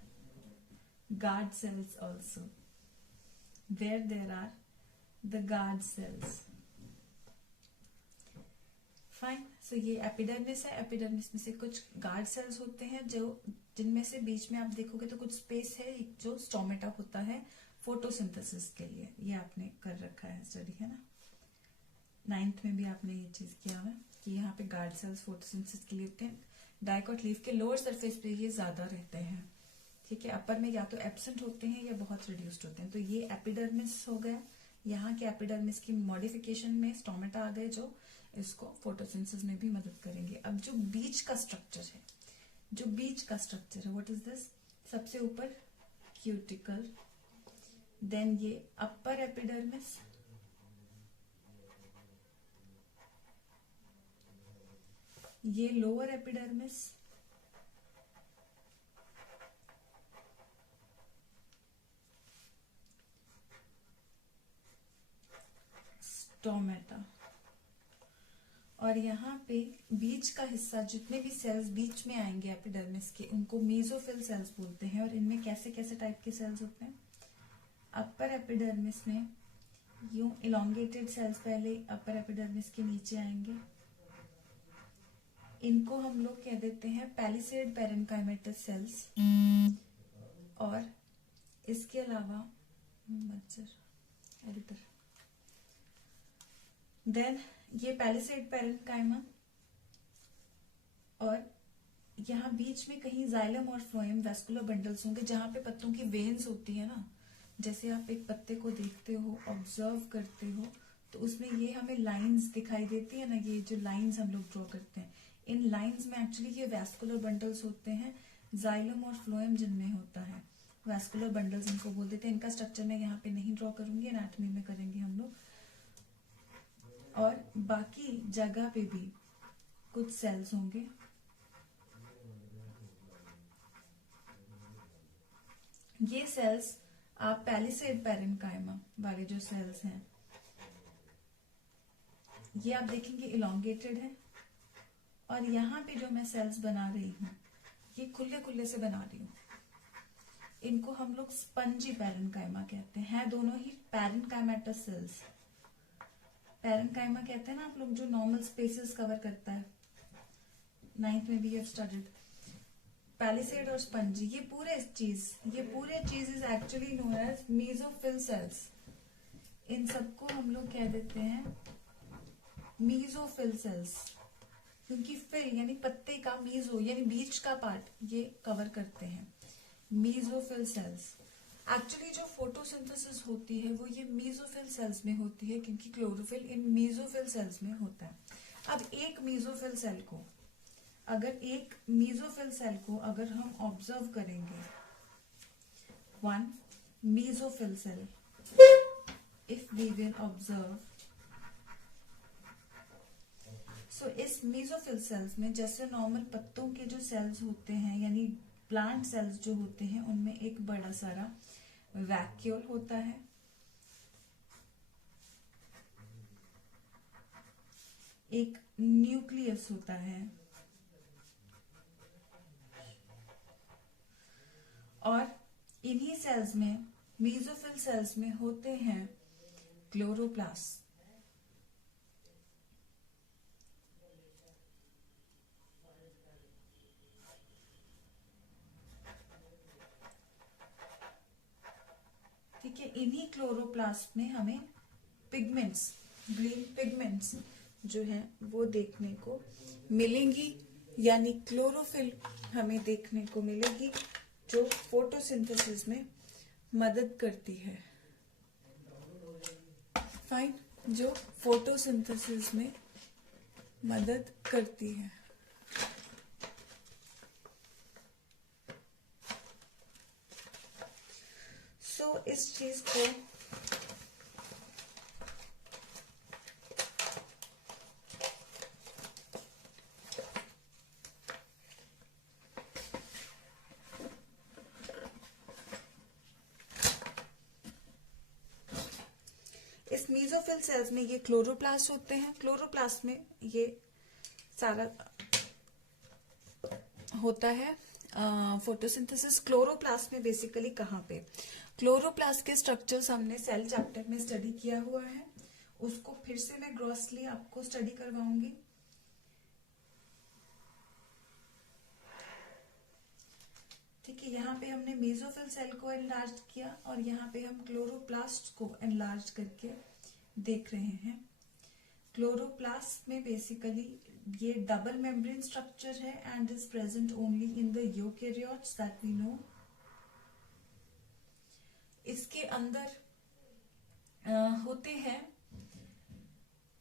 guard cells also, where there are the guard cells. Fine. So ये एपिडर्मिस है. एपिडर्मिस में से कुछ गार्ड सेल्स होते हैं जो जिनमें से बीच में आप देखोगे तो कुछ स्पेस है जो स्टोमेटा होता है फोटोसिंथेसिस के लिए. ये आपने कर रखा है स्टडी, है ना. 9th में भी आपने ये चीज किया है कि यहाँ पे गार्ड सेल्स फोटोसिंथेसिस के लिए होते हैं. डाइकॉट लीफ के लोअर सरफेस पे ये ज्यादा रहते हैं. ठीक है. अपर में या तो एब्सेंट होते हैं या बहुत रिड्यूस्ड होते हैं. तो ये एपिडर्मिस हो गया. यहाँ के एपिडर्मिस की मॉडिफिकेशन में स्टोमेटा आ गए जो इसको फोटोसिंथेसिस में भी मदद करेंगे. अब जो बीच का स्ट्रक्चर है, जो बीच का स्ट्रक्चर है, व्हाट इज दिस? सबसे ऊपर क्यूटिकल, देन ये अपर एपिडर्मिस, ये लोअर एपिडर्मिस, स्टोमेटा. और यहाँ पे बीच का हिस्सा, जितने भी सेल्स बीच में आएंगे एपिडर्मिस के, उनको मेसोफिल सेल्स बोलते हैं. और इनमें कैसे कैसे टाइप के सेल्स होते हैं? अपर एपिडर्मिस में यूं इलोंगेटेड सेल्स पहले अपर एपिडर्मिस के नीचे आएंगे. इनको हम लोग कह देते हैं पैलिसेड पैरेन्काइमेटस सेल्स. और इसके अलावा एडिटर, देन ये पैलिसेड पैरेन्काइमा, और यहाँ बीच में कहीं जाइलम और फ्लोएम वैस्कुलर बंडल्स होंगे जहां पे पत्तों की वेन्स होती है ना. जैसे आप एक पत्ते को देखते हो, ऑब्जर्व करते हो, तो उसमें ये हमें लाइंस दिखाई देती है ना. ये जो लाइंस हम लोग ड्रॉ करते हैं, इन लाइंस में एक्चुअली ये वैस्कुलर बंडल्स होते हैं. जाइलम और फ्लोएम जिनमें होता है, वैस्कुलर बंडल्स इनको बोल देते हैं. इनका स्ट्रक्चर मैं यहाँ पे नहीं ड्रॉ करूंगी, एनाटॉमी में करेंगे हम लोग. और बाकी जगह पे भी कुछ सेल्स होंगे. ये सेल्स आप पैलिसेड पैरेन्काइमा वाले जो सेल्स हैं, ये आप देखेंगे इलोंगेटेड है. और यहाँ पे जो मैं सेल्स बना रही हूँ, ये खुले खुले से बना रही हूँ. इनको हम लोग स्पंजी पैरेन्काइमा कहते हैं. दोनों ही पैरेन्काइमेटस सेल्स. पैरेन्काइमा कहते हैं ना आप लोग, जो नॉर्मल स्पेसेस कवर करता है. 9th में भी हैव स्टडीड. पैलिसेड और स्पंजी, ये पूरे चीज is actually known as mesophyll cells. इन सबको हम लोग कह देते हैं मेसोफिल सेल्स, क्योंकि फिल यानी पत्ते का, मेसो यानी बीच का पार्ट ये कवर करते हैं. Mesophyll cells. एक्चुअली जो फोटोसिंथेसिस होती है वो ये मेसोफिल सेल्स में होती है, क्योंकि क्लोरोफिल इन मेसोफिल सेल्स में होता है. अब एक मेसोफिल सेल को अगर हम ऑब्जर्व करेंगे, one mesophyll cell, if we will observe, so इस मेसोफिल सेल्स में जैसे नॉर्मल पत्तों के जो सेल्स होते हैं यानी प्लांट सेल्स जो होते हैं, उनमें एक बड़ा सारा वैक्यूल होता है, एक न्यूक्लियस होता है, और इन्हीं सेल्स में, मेसोफिल सेल्स में होते हैं क्लोरोप्लास्ट। ठीक है, इन्हीं क्लोरोप्लास्ट में हमें पिगमेंट्स, ग्रीन पिगमेंट्स जो है वो देखने को मिलेंगी, यानी क्लोरोफिल हमें देखने को मिलेगी जो फोटोसिंथेसिस में मदद करती है। फाइन, जो फोटोसिंथेसिस में मदद करती है। सो इस चीज को इस मेसोफिल सेल्स में ये क्लोरोप्लास्ट होते हैं। क्लोरोप्लास्ट में ये सारा होता है फोटोसिंथेसिस। क्लोरोप्लास्ट में बेसिकली कहाँ पे, क्लोरोप्लास्ट के स्ट्रक्चर्स हमने सेल चैप्टर में स्टडी किया हुआ है, उसको फिर से मैं ग्रॉसली आपको स्टडी करवाऊंगी। ठीक है, यहाँ पे हमने मेसोफिल सेल को एनलार्ज किया और यहाँ पे हम क्लोरोप्लास्ट को एनलार्ज करके देख रहे हैं। क्लोरोप्लास्ट में बेसिकली ये डबल मेम्ब्रेन स्ट्रक्चर है and is present only in the eukaryotes that we know. इसके अंदर होते हैं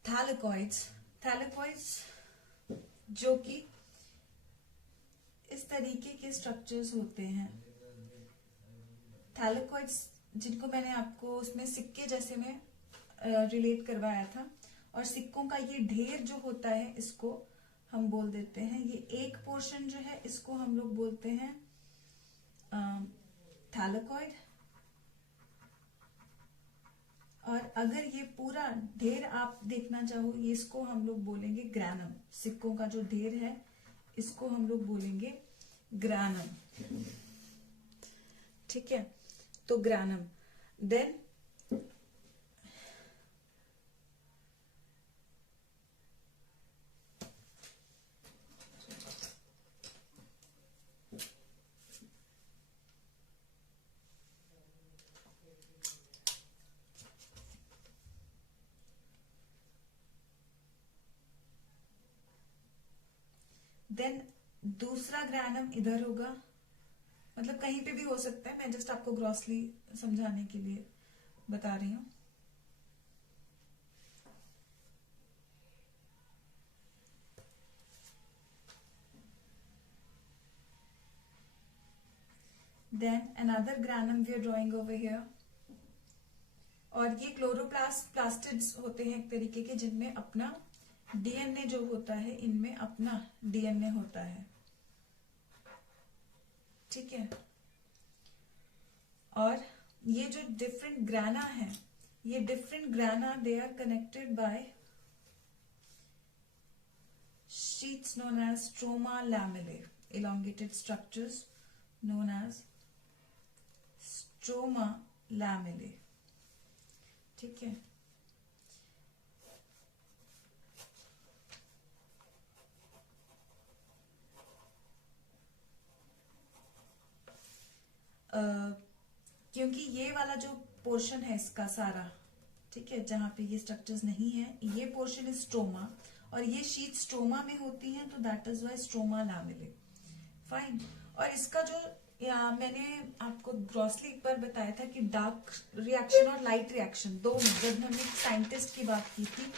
थैलेकॉइड्स जो कि इस तरीके के स्ट्रक्चर्स होते हैं। थैलेकॉइड्स जिनको मैंने आपको उसमें सिक्के जैसे में रिलेट करवाया था, और सिक्कों का ये ढेर जो होता है इसको हम बोल देते हैं, ये एक पोर्शन जो है इसको हम लोग बोलते हैं थैलेकॉइड, और अगर ये पूरा ढेर आप देखना चाहो इसको हम लोग बोलेंगे ग्रैनम। सिक्कों का जो ढेर है इसको हम लोग बोलेंगे ग्रैनम। ठीक है, तो ग्रैनम। देन दूसरा ग्रैनम इधर होगा, मतलब कहीं पे भी हो सकता है, मैं जस्ट आपको ग्रॉसली समझाने के लिए बता रही हूं। Then another granum we are drawing over here, और ये क्लोरोप्लास्ट प्लास्टिड्स होते हैं एक तरीके के, जिनमें अपना डीएनए जो होता है, इनमें अपना डीएनए होता है। ठीक है, और ये जो डिफरेंट ग्राना है, ये different grana they are connected by sheets known as stroma lamellae, elongated structures known as stroma lamellae। ठीक है, क्योंकि ये वाला जो पोर्शन है इसका सारा, ठीक है, जहां पे ये स्ट्रक्चर्स नहीं है, ये पोर्शन इज स्ट्रोमा, और ये शीट स्ट्रोमा में होती है, तो that is why stroma lamellae. Fine, और इसका जो मैंने आपको ग्रॉसली एक बार बताया था कि डार्क रिएक्शन और लाइट रिएक्शन, दो, जब हमने साइंटिस्ट की बात की थी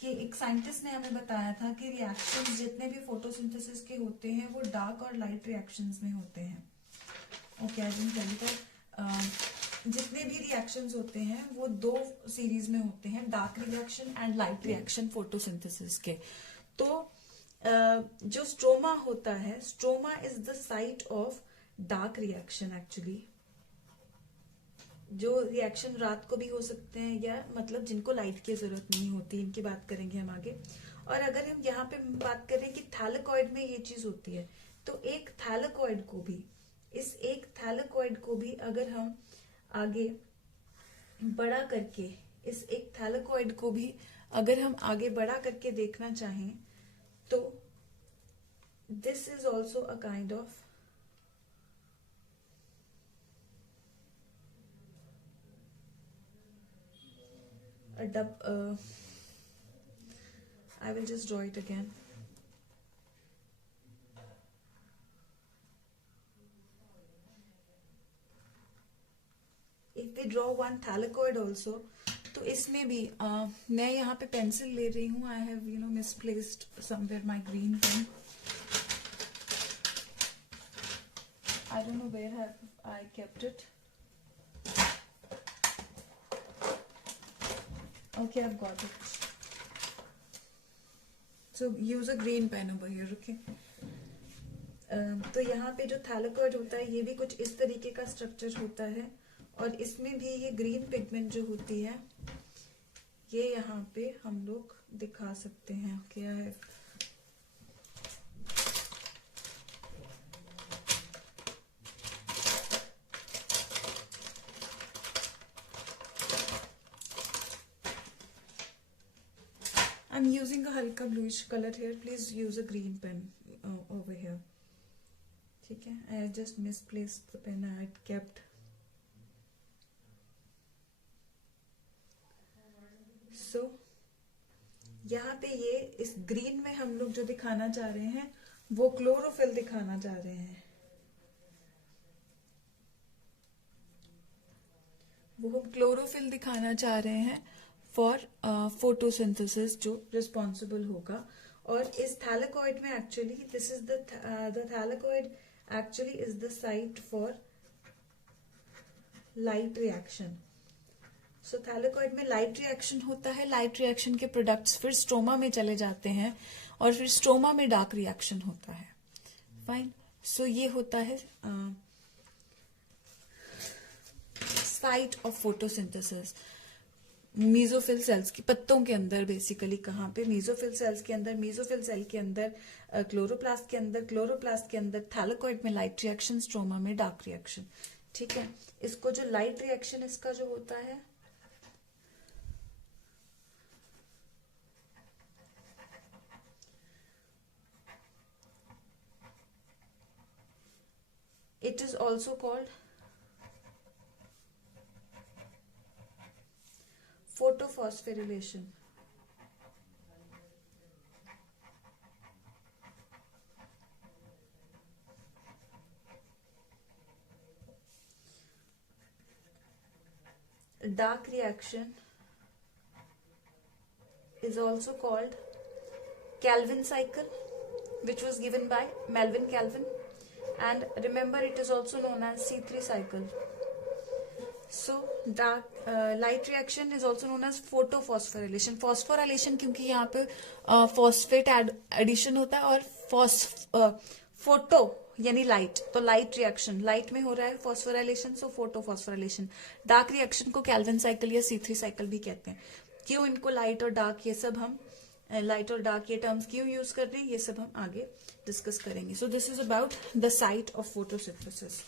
कि एक साइंटिस्ट ने हमें बताया था कि रिएक्शंस जितने भी फोटोसिंथेसिस के होते हैं वो डार्क और लाइट रिएक्शंस में होते हैं। Okay, I didn't tell you that. जितने भी रिएक्शंस होते हैं वो दो सीरीज में होते हैं, dark reaction and light reaction photosynthesis के। तो जो स्ट्रोमा होता है, stroma is the site of dark reaction actually. जो रिएक्शन रात को भी हो सकते हैं या मतलब जिनको लाइट की जरूरत नहीं होती, इनकी बात करेंगे हम आगे। और अगर हम यहाँ पे बात करें कि थैलेकॉइड में ये चीज होती है, तो एक थैलेकॉइड को भी, इस एक थैलेकॉइड को भी अगर हम आगे बड़ा करके, इस एक थैलेकॉइड को भी अगर हम आगे बड़ा करके देखना चाहें, तो this is also a kind of I will just draw it again. If we draw one thylakoid also, तो इसमें भी मैं यहाँ पे पेंसिल ले रही हूँ. I have misplaced somewhere my green pen. I don't know where have I kept it. Okay, I've got it. So use a green pen over here, okay? तो यहाँ पे जो थैलेकॉइड होता है ये भी कुछ इस तरीके का स्ट्रक्चर होता है, और इसमें भी ये ग्रीन पिगमेंट जो होती है ये यहाँ पे हम लोग दिखा सकते हैं. क्या है? I'm using a हल्का bluish color here. Please use a green pen over here. ठीक है? I just misplaced the pen I had kept. So यहाँ पे ये इस ग्रीन में हम लोग जो दिखाना चाह रहे हैं वो क्लोरोफिल दिखाना चाह रहे हैं. वो हम क्लोरोफिल दिखाना चाह रहे हैं फॉर फोटोसिंथेसिस जो रिस्पॉन्सिबल होगा. और इस थैलेकॉइड में actually this is the thylakoid actually is the site for light reaction. So thylakoid में लाइट रिएक्शन होता है. लाइट रिएक्शन के प्रोडक्ट्स फिर स्ट्रोमा में चले जाते हैं और फिर स्ट्रोमा में डार्क रिएक्शन होता है. फाइन. सो ये होता है site of photosynthesis. Mesophyll cells की पत्तों के अंदर बेसिकली कहाँ पे? मीजोफिल सेल्स के अंदर, मीजोफिल सेल के अंदर, क्लोरोप्लास्ट के अंदर, क्लोरोप्लास्ट के अंदर, थैलेकॉइड में लाइट रिएक्शन, स्ट्रोमा में डार्क रिएक्शन. ठीक है. इसको जो लाइट रिएक्शन इसका जो होता है it is also called photophosphorilation. Dark reaction is also called Calvin cycle, which was given by Melvin Calvin, and remember it is also known as C3 cycle. So dark light reaction is also known as photophosphorylation. Phosphorylation क्योंकि यहाँ पे फॉस्फेट एडिशन होता है और फोटो यानी लाइट, तो लाइट रिएक्शन, लाइट में हो रहा है फॉस्फोराइलेशन, सो फोटोफॉस्फोराइलेशन. डार्क रिएक्शन को कैल्विन साइकिल या C3 साइकिल भी कहते हैं. क्यों इनको लाइट और डार्क, ये सब हम लाइट और डार्क ये टर्म्स क्यों यूज कर रहे हैं ये सब हम आगे डिस्कस करेंगे. So this is about the site of photosynthesis.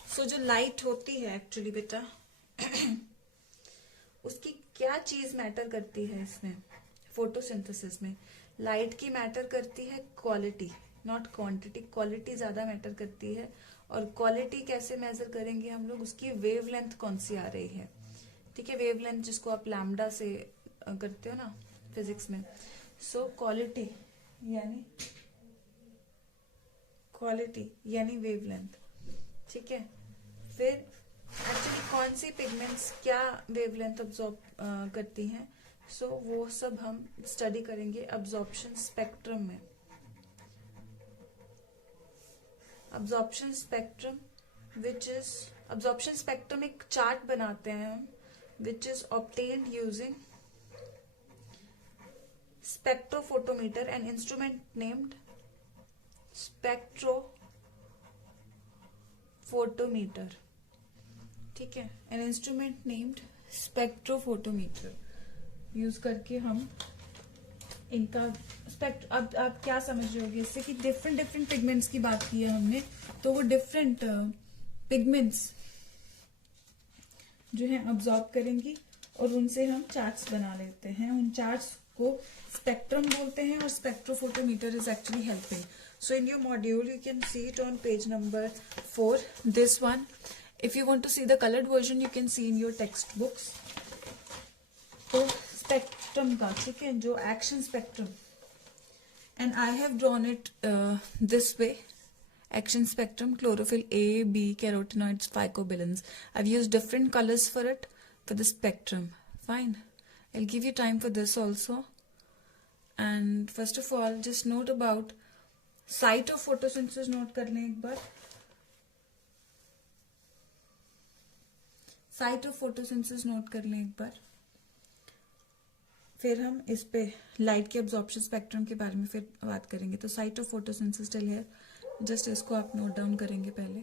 So जो लाइट होती है एक्चुअली बेटा उसकी क्या चीज मैटर करती है इसमें फोटोसिंथेसिस में? लाइट की मैटर करती है क्वालिटी. Not quantity. क्वालिटी ज्यादा मैटर करती है। और क्वालिटी कैसे मेजर करेंगे हम लोग, उसकी वेवलेंथ कौन सी आ रही है। ठीक है, वेवलेंथ जिसको आप लैम्डा से करते हो ना फिजिक्स में। सो क्वालिटी यानी वेवलेंथ। ठीक है, फिर एक्चुअली कौन सी पिगमेंट्स क्या वेवलेंथ अब्सॉर्ब करती हैं, सो वो सब हम स्टडी करेंगे अब्सॉर्प्शन स्पेक्ट्रम में। अब्सॉर्प्शन स्पेक्ट्रम अब्सॉर्प्शन स्पेक्ट्रम एक चार्ट बनाते हैं हम, which is obtained using spectrophotometer an instrument named spectrophotometer. ठीक है, an instrument named spectrophotometer use करके हम इनका अब आप क्या समझ रहे होगे इससे कि डिफरेंट डिफरेंट पिगमेंट्स की बात की है हमने, तो वो डिफरेंट पिगमेंट्स जो है अब्सॉर्ब करेंगी और उनसे हम चार्ट्स बना लेते हैं। उन चार्ट्स को स्पेक्ट्रम बोलते हैं और spectrophotometer is actually helping. So in your module you can see it on page number 4, this one. If you want to see the coloured version you can see in your textbooks. तो स्पेक्ट्रम का, ठीक है, जो action spectrum, and I have drawn it this way. Action spectrum, chlorophyll A, B, carotenoids, phycobilins. I've used different colors for it, for the spectrum. Fine. I'll give you time for this also. And first of all, just note about site of photosynthesis. Note कर लें एक बार. Site of photosynthesis note कर लें एक बार. फिर हम इस पे लाइट के एब्जॉर्प्शन स्पेक्ट्रम के बारे में फिर बात करेंगे। तो site of photosynthesis till here, just इसको आप नोट डाउन करेंगे पहले।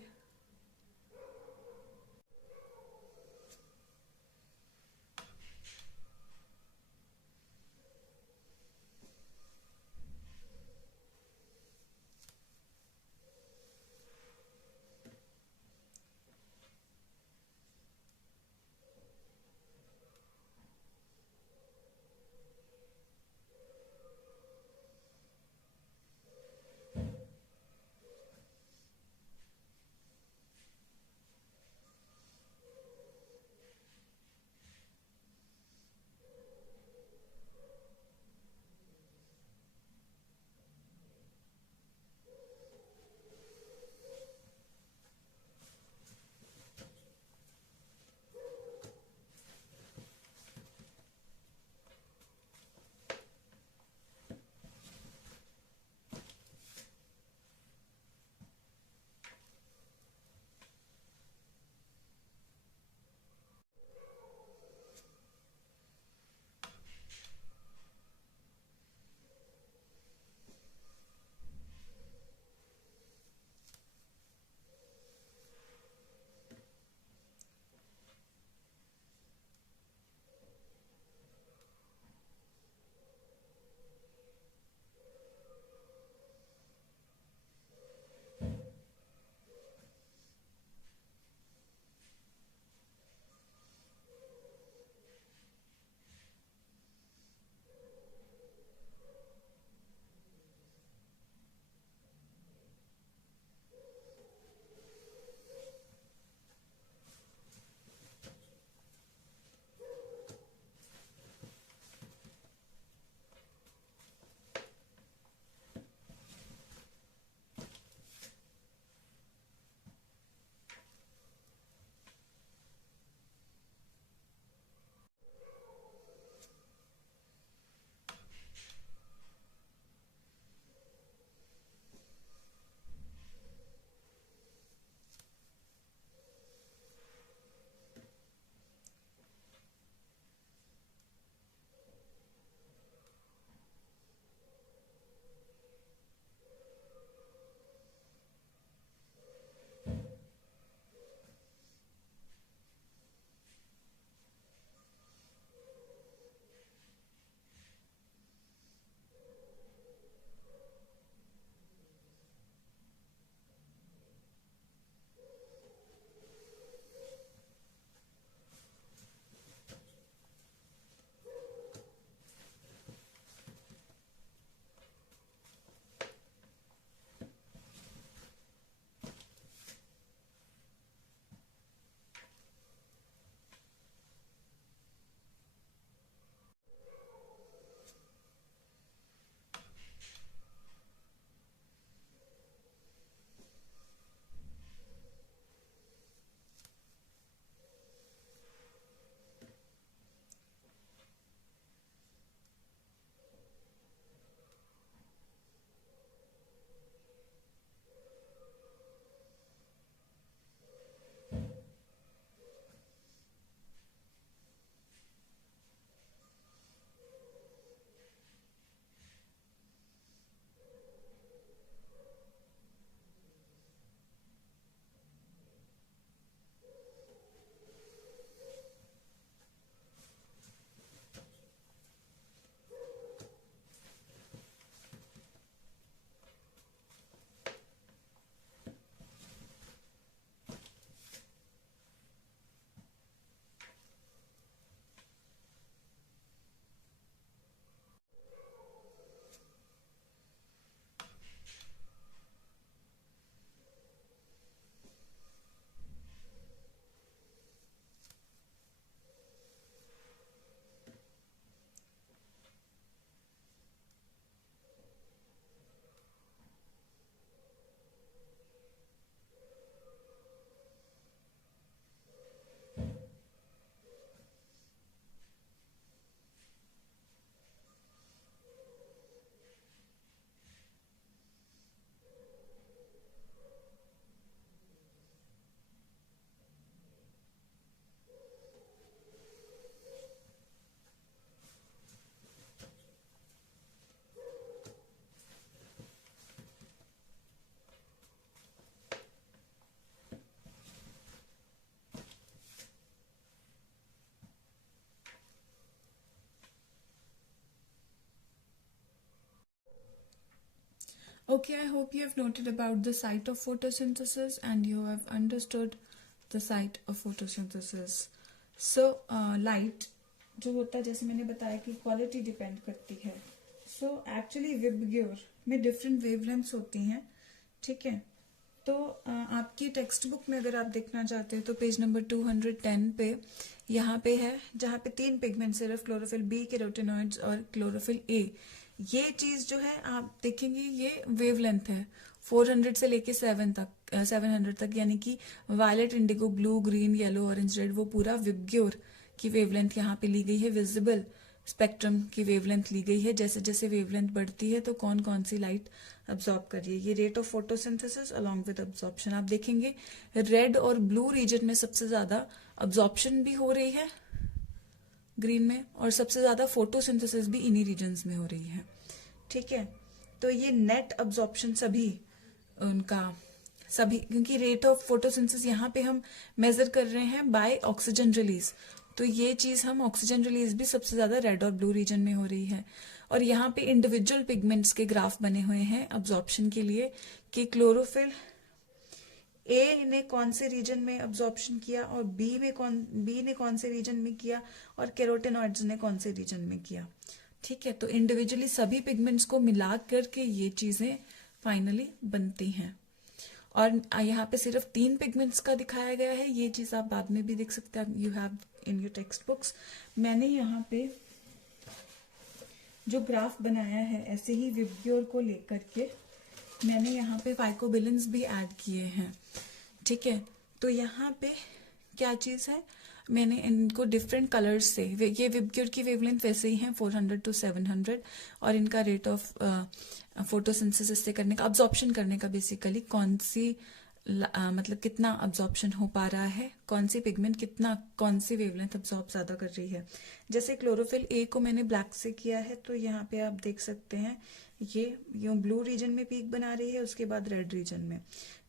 Okay, I hope you have noted about the site of photosynthesis and you have understood the site of photosynthesis. So, light जो होता है, जैसे मैंने बताया कि क्वालिटी डिपेंड करती है. सो एक्चुअली विबग्योर में डिफरेंट वेवलेंथ्स होती हैं. ठीक है. तो आपकी टेक्स्ट बुक में अगर आप देखना चाहते हैं तो पेज नंबर 210 पे यहाँ पे है, जहाँ पे 3 पिगमेंट सिर्फ क्लोरोफिल बी, कैरोटेनॉइड्स और क्लोरोफिल ए. ये चीज जो है आप देखेंगे ये वेवलेंथ है 400 से लेके 700 तक, यानी कि violet, indigo, blue, green, yellow, orange, red, वो पूरा विबग्योर की वेवलेंथ यहाँ पे ली गई है. विजिबल स्पेक्ट्रम की वेवलेंथ ली गई है. जैसे जैसे वेवलेंथ बढ़ती है तो कौन कौन सी लाइट अब्सॉर्ब कर रही है. ये rate of photosynthesis along with absorption. आप देखेंगे रेड और ब्लू रीजन में सबसे ज्यादा अब्सॉर्प्शन भी हो रही है ग्रीन में, और सबसे ज्यादा फोटोसिंथेसिस भी इन्हीं रीजन्स में हो रही है. ठीक है. तो ये नेट अब्सॉर्प्शन सभी क्योंकि रेट ऑफ फोटोसिंथेसिस यहाँ पे हम मेजर कर रहे हैं बाय ऑक्सीजन रिलीज, तो ये चीज हम ऑक्सीजन रिलीज भी सबसे ज्यादा रेड और ब्लू रीजन में हो रही है. और यहाँ पे इंडिविजुअल पिगमेंट्स के ग्राफ बने हुए हैं अब्सॉर्प्शन के लिए कि क्लोरोफिल ए ने कौन से रीजन में अब्सॉर्प्शन किया और बी ने कौन से रीजन में किया और कैरोटेनॉइड्स ने कौन से रीजन में किया. ठीक है. तो इंडिविजुअली सभी पिगमेंट्स को मिला करके ये चीजें फाइनली बनती हैं. और यहाँ पे सिर्फ 3 पिगमेंट्स का दिखाया गया है. ये चीज आप बाद में भी देख सकते हैं, you have in your text books. मैंने यहाँ पे जो ग्राफ बनाया है ऐसे ही विबग्योर को लेकर के मैंने यहाँ पे फाइकोबिलेंस भी ऐड किए हैं. ठीक है. तो यहाँ पे क्या चीज है, मैंने इनको डिफरेंट कलर्स से, ये विबग्योर की वेवलेंथ वैसे ही है 400 to 700, और इनका रेट ऑफ फोटोसिंथेसिस से करने का, अब्सॉर्प्शन करने का बेसिकली कौन सी मतलब कितना अब्सॉर्प्शन हो पा रहा है, कौन सी पिगमेंट कितना, कौन सी वेवलेंथ अब्सॉर्ब ज्यादा कर रही है. जैसे क्लोरोफिल ए को मैंने ब्लैक से किया है, तो यहाँ पे आप देख सकते हैं ये ब्लू रीजन में पीक बना रही है, उसके बाद रेड रीजन में.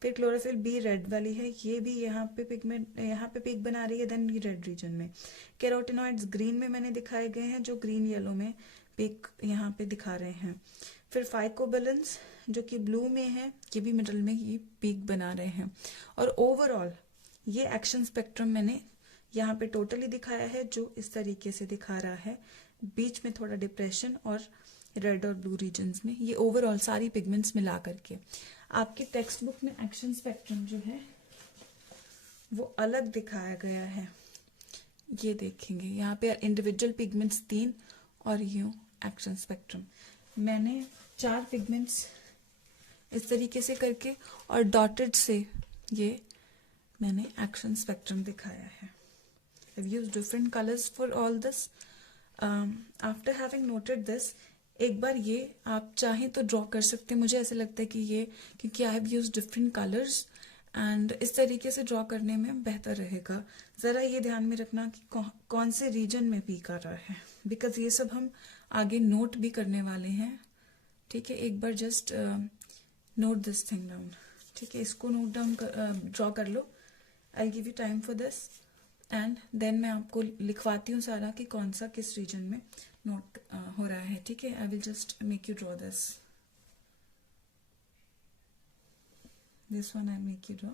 फिर क्लोरोफिल बी रेड वाली है, ये भी यहाँ पे पिगमेंट यहाँ पे पीक बना रही है, देन ये रेड रीजन में. कैरोटेनॉइड्स ग्रीन में मैंने दिखाए गए हैं, जो ग्रीन येलो में पीक यहाँ पे दिखा रहे हैं. फिर फाइकोबिलेंस जो कि ब्लू में है, ये भी मिडल में ही पीक बना रहे हैं. और ओवरऑल ये एक्शन स्पेक्ट्रम मैंने यहाँ पे टोटली दिखाया है, जो इस तरीके से दिखा रहा है, बीच में थोड़ा डिप्रेशन और रेड और ब्लू रीजन्स में, ये ओवरऑल सारी पिगमेंट्स मिला करके. आपकी टेक्स्ट बुक में एक्शन स्पेक्ट्रम जो है वो अलग दिखाया गया है. ये देखेंगे यहाँ पे इंडिविजुअल पिगमेंट्स 3 और ये एक्शन स्पेक्ट्रम. मैंने 4 पिगमेंट्स इस तरीके से करके और डॉटेड से ये मैंने एक्शन स्पेक्ट्रम दिखाया है. I've used different colors for all this. After having noted this, एक बार ये आप चाहें तो ड्रॉ कर सकते हैं. मुझे ऐसा लगता है कि ये, क्योंकि I have use different colours and इस तरीके से ड्रॉ करने में बेहतर रहेगा. जरा ये ध्यान में रखना कि कौन से रीजन में पीक आ रहा है, बिकॉज ये सब हम आगे नोट भी करने वाले हैं. ठीक है. एक बार just note this thing down. ठीक है. इसको नोट डाउन ड्रॉ कर लो. I give you time for this and then मैं आपको लिखवाती हूँ सारा कि कौन सा किस रीजन में नोट हो रहा है. ठीक है. I will just make you draw this one I make you draw.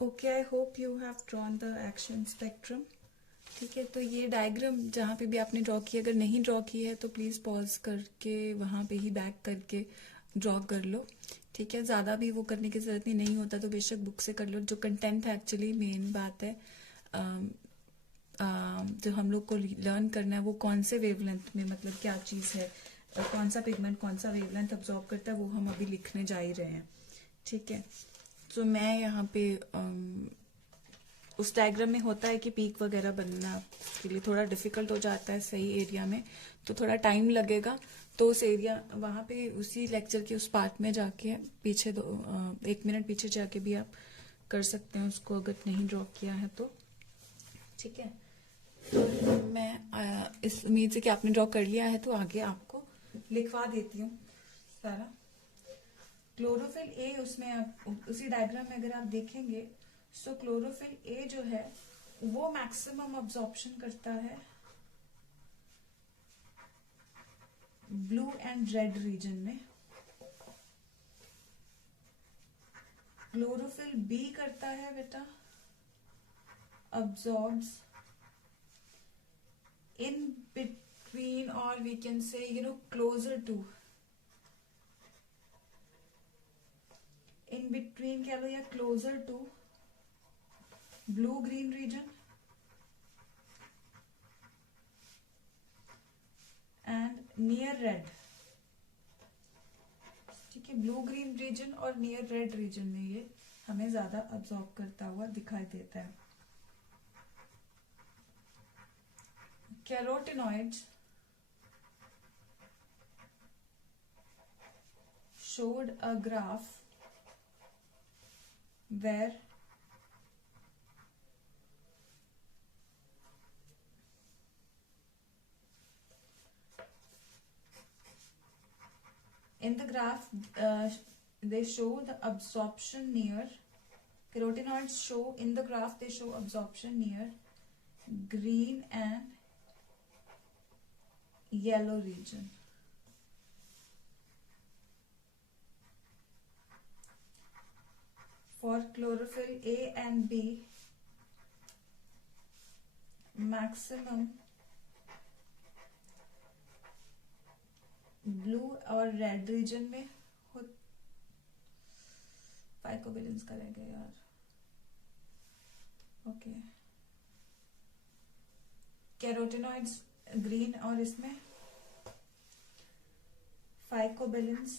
Okay, I hope you have drawn the action spectrum. ठीक है, तो ये डायग्राम जहाँ पे भी आपने ड्रॉ की, अगर नहीं ड्रॉ की है तो प्लीज पॉज करके वहां पे ही बैक करके ड्रॉ कर लो। ठीक है, ज्यादा भी वो करने की जरूरत नहीं होता तो बेशक बुक से कर लो। जो कंटेंट है एक्चुअली मेन बात है, जो हम लोग को लर्न करना है वो कौन से वेवलेंथ में, मतलब क्या चीज है, कौन सा पिगमेंट कौन सा वेवलेंथ अब्सॉर्ब करता है, वो हम अभी लिखने जा ही रहे हैं। ठीक है, तो मैं यहाँ पे उस डायग्राम में होता है कि पीक वगैरह बनना के लिए थोड़ा डिफिकल्ट हो जाता है सही एरिया में, तो थोड़ा टाइम लगेगा। तो उस एरिया वहां पे उसी लेक्चर के उस पार्ट में जाके पीछे 1 मिनट पीछे जाके भी आप कर सकते हैं उसको, अगर नहीं ड्रॉ किया है तो। ठीक है, तो मैं इस उम्मीद से कि आपने ड्रॉ कर लिया है तो आगे आपको लिखवा देती हूँ सारा। क्लोरोफिल ए, उसमें आप उसी डायग्राम में अगर आप देखेंगे, सो क्लोरोफिल ए जो है वो मैक्सिमम अब्जॉर्प्शन करता है ब्लू एंड रेड रीजन में। क्लोरोफिल बी करता है बेटा अब्जॉर्ब्स इन बिटवीन, और we can say closer to, in between कह लो या closer to blue green region and near red. ठीक है, ब्लू ग्रीन रीजन और नियर रेड रीजन में ये हमें ज्यादा अब्सॉर्ब करता हुआ दिखाई देता है। Carotenoids showed a graph where in the graph they show the absorption near, carotenoids show in the graph they show absorption near green and yellow region. For chlorophyll A and B, maximum blue और रेड रीजन में हो, फाइकोबिलेंस का रह गया यार। ओके, कैरोटिनॉइड्स ग्रीन और इसमें फाइकोबिलेंस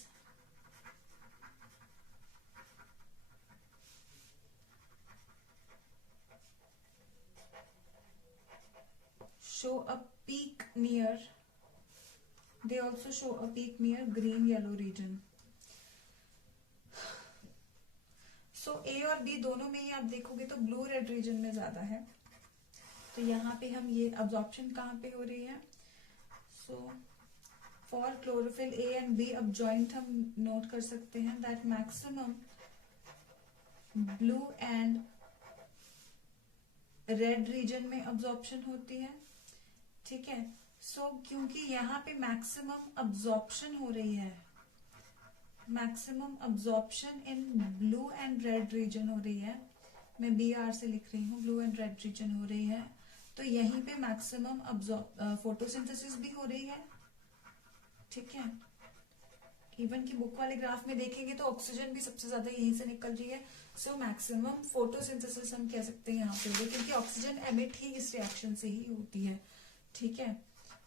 show a peak near, they also show a peak near green yellow region. So A और B दोनों में ही आप देखोगे तो ब्लू रेड रीजन में ज्यादा है, तो यहाँ पे हम ये अब्जॉर्प्शन कहाँ पे हो रही है। So for chlorophyll A and B अब जॉइंट हम नोट कर सकते हैं that maximum blue and red region में अब्जॉर्प्शन होती है। ठीक है, सो क्योंकि यहाँ पे मैक्सिमम अब्जॉर्प्शन हो रही है, maximum absorption in blue and red reason हो रही है, मैं BR से लिख रही हूँ, ब्लू एंड रेड रीजन हो रही है, तो यहीं पे मैक्सिमम फोटोसिंथेसिस भी हो रही है। ठीक है, इवन की बुक वाले ग्राफ में देखेंगे तो ऑक्सीजन भी सबसे ज्यादा यहीं से निकल रही है। सो मैक्सिमम फोटोसिंथेसिस हम कह सकते हैं यहाँ पे हो रही है, क्योंकि ऑक्सीजन एमिट ही इस रिएक्शन से ही होती है। ठीक है,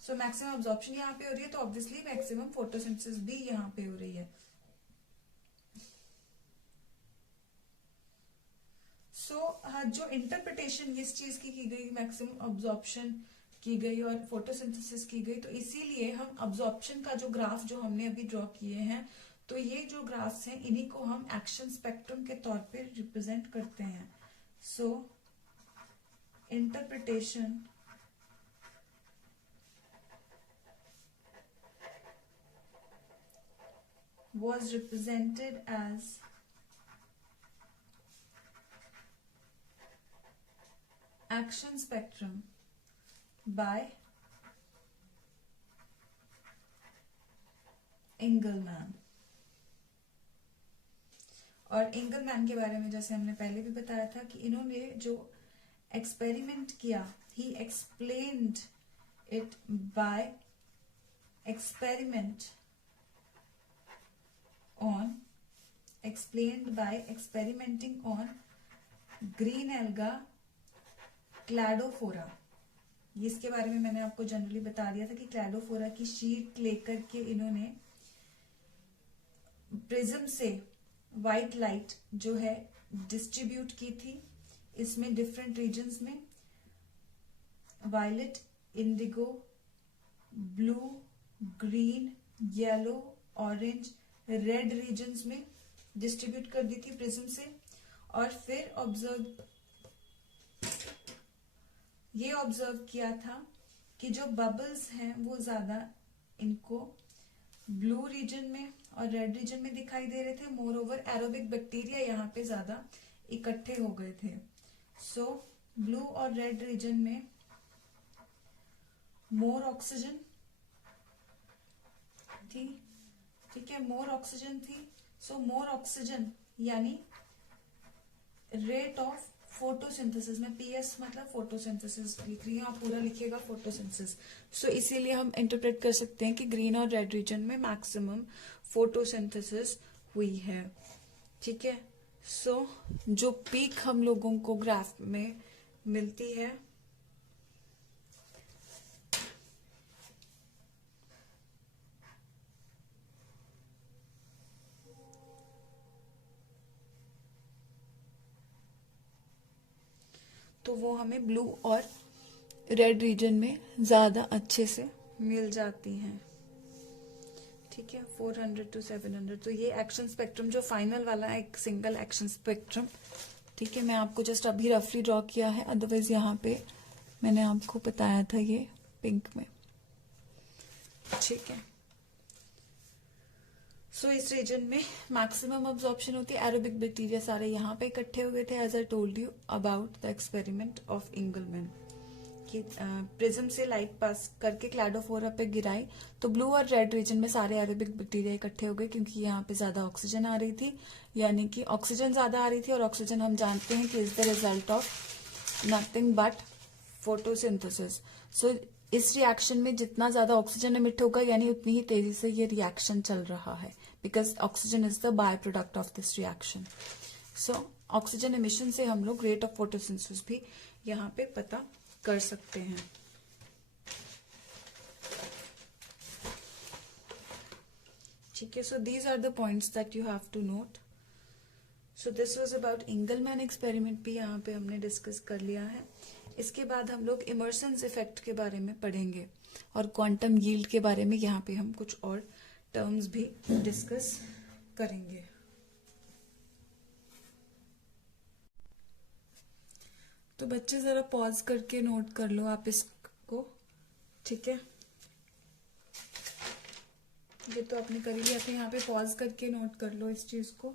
सो मैक्सिमम अब्जॉर्प्शन यहाँ पे हो रही है, तो ऑब्वियसली मैक्सिमम फोटोसिंथेसिस भी यहाँ पे हो रही है। जो इंटरप्रिटेशन इस चीज की गई, मैक्सिमम अब्जॉर्प्शन की गई और फोटोसिंथेसिस की गई, तो इसीलिए हम अब्जॉर्प्शन का जो ग्राफ जो हमने अभी ड्रॉ किए हैं, तो ये जो ग्राफ्स हैं इन्हीं को हम एक्शन स्पेक्ट्रम के तौर पे रिप्रेजेंट करते हैं। सो interpretation was represented as action spectrum by Engelmann। और इंगलमैन के बारे में जैसे हमने पहले भी बताया था कि इन्होंने जो एक्सपेरिमेंट किया, ही explained it by experimenting on green alga Cladophora. इसके बारे में मैंने आपको जनरली बता दिया था कि क्लैडोफोरा की शीट लेकर के इन्होंने प्रिज्म से व्हाइट लाइट जो है डिस्ट्रीब्यूट की थी। इसमें डिफरेंट रीजन्स में violet, indigo, blue, green, yellow, orange, red regions में डिस्ट्रीब्यूट कर दी थी प्रिज्म से। और फिर ऑब्जर्व किया था कि जो बबल्स हैं वो ज्यादा इनको ब्लू रीजन में और रेड रीजन में दिखाई दे रहे थे। मोर ओवर एरोबिक बैक्टीरिया यहाँ पे ज्यादा इकट्ठे हो गए थे। सो ब्लू और रेड रीजन में मोर ऑक्सीजन थी, ठीक है, मोर ऑक्सीजन थी। सो मोर ऑक्सीजन यानी रेट ऑफ फोटोसिंथेसिस में पीएस मतलब फोटोसिंथेसिस लिख रही हूँ, आप पूरा लिखिएगा फोटोसिंथेसिस। सो इसीलिए हम इंटरप्रेट कर सकते हैं कि ग्रीन और रेड रीजन में मैक्सिमम फोटोसिंथेसिस हुई है, ठीक है। सो जो पीक हम लोगों को ग्राफ में मिलती है तो वो हमें ब्लू और रेड रीजन में ज्यादा अच्छे से मिल जाती हैं, ठीक है। 400 to 700। तो ये एक्शन स्पेक्ट्रम जो फाइनल वाला है, एक सिंगल एक्शन स्पेक्ट्रम, ठीक है। मैं आपको जस्ट अभी रफली ड्रॉ किया है, अदरवाइज यहाँ पे मैंने आपको बताया था ये पिंक में, ठीक है। सो इस रीजन में मैक्सिमम अब्जॉर्प्शन होती है। एरोबिक बैक्टीरिया सारे यहाँ पे इकट्ठे हुए थे, as I told you about the experiment of Engelmann कि प्रिज्म से लाइट पास करके क्लैडोफोरा पे गिराई तो ब्लू और रेड रीजन में सारे एरोबिक बैक्टीरिया इकट्ठे हो गए, क्योंकि यहाँ पे ज्यादा ऑक्सीजन आ रही थी, यानी कि ऑक्सीजन ज्यादा आ रही थी। और ऑक्सीजन हम जानते हैं कि is the result of nothing but photosynthesis. So इस रिएक्शन में जितना ज्यादा ऑक्सीजन एमिट होगा यानी उतनी ही तेजी से ये रिएक्शन चल रहा है, because oxygen is the by product of this reaction. So oxygen emission से हम लोग रेट ऑफ फोटोसिंथेसिस भी यहाँ पे पता कर सकते हैं, ठीक है। So these are the points that you have to note. So this was about Engelmann experiment भी यहाँ पे हमने डिस्कस कर लिया है। इसके बाद हम लोग इमर्सन्स इफेक्ट के बारे में पढ़ेंगे और क्वांटम यील्ड के बारे में यहाँ पे हम कुछ और टर्म्स भी डिस्कस करेंगे। तो बच्चे जरा पॉज करके नोट कर लो आप इसको, ठीक है। ये तो आपने कर ही लिया था, यहाँ पे पॉज करके नोट कर लो इस चीज को।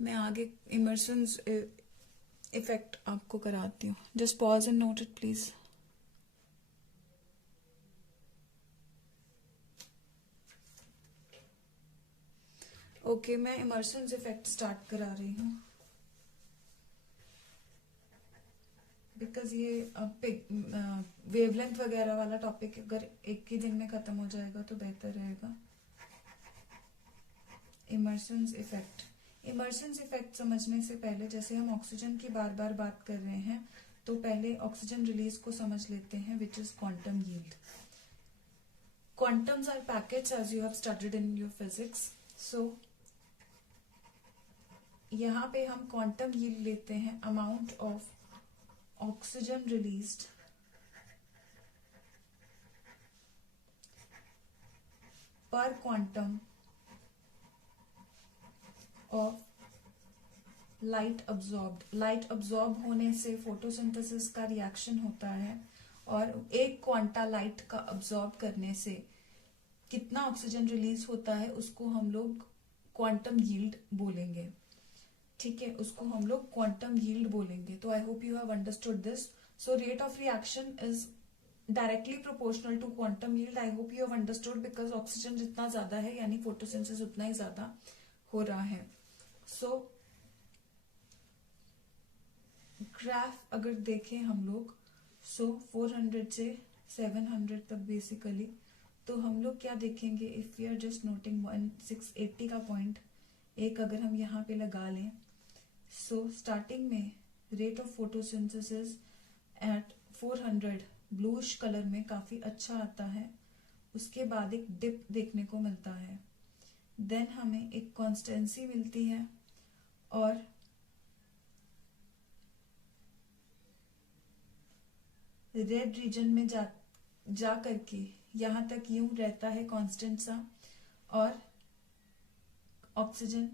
मैं आगे इमर्सन्स इफेक्ट आपको कराती हूँ। Just pause and note it please. Okay, मैं इमर्सन्स इफेक्ट स्टार्ट करा रही हूँ, बिकॉज ये वेवलेंथ वगैरह वाला टॉपिक अगर एक ही दिन में खत्म हो जाएगा तो बेहतर रहेगा। इमर्सन्स इफेक्ट, इमर्सन्स इफेक्ट समझने से पहले जैसे हम ऑक्सीजन की बार बार बात कर रहे हैं तो पहले ऑक्सीजन रिलीज को समझ लेते हैं, which is quantum yield. Quantums are packets as you have studied in your physics. So यहाँ पे हम क्वांटम यील्ड लेते हैं amount of oxygen released per quantum of light absorbed. Light absorb होने से फोटोसिंथेसिस का रिएक्शन होता है और एक क्वांटा लाइट का अब्सॉर्ब करने से कितना ऑक्सीजन रिलीज होता है उसको हम लोग क्वांटम यील्ड बोलेंगे, ठीक है। उसको हम लोग क्वांटम यील्ड बोलेंगे। तो I hope you have understood this. So rate of reaction is directly proportional to quantum yield. I hope you have understood, because oxygen जितना ज्यादा है यानी फोटोसिंथेसिस उतना ही ज्यादा हो रहा है। सो ग्राफ अगर देखें हम लोग, सो 400 से 700 तक बेसिकली, तो हम लोग क्या देखेंगे, if we are just noting 680 का पॉइंट एक अगर हम यहाँ पे लगा लें, सो स्टार्टिंग में rate of photosynthesis at 400 bluish colour में काफी अच्छा आता है, उसके बाद एक डिप देखने को मिलता है, देन हमें एक कॉन्स्टेंसी मिलती है, और रेड रीजन में जा करके यहां तक यूं रहता है कांस्टेंट सा और ऑक्सीजन,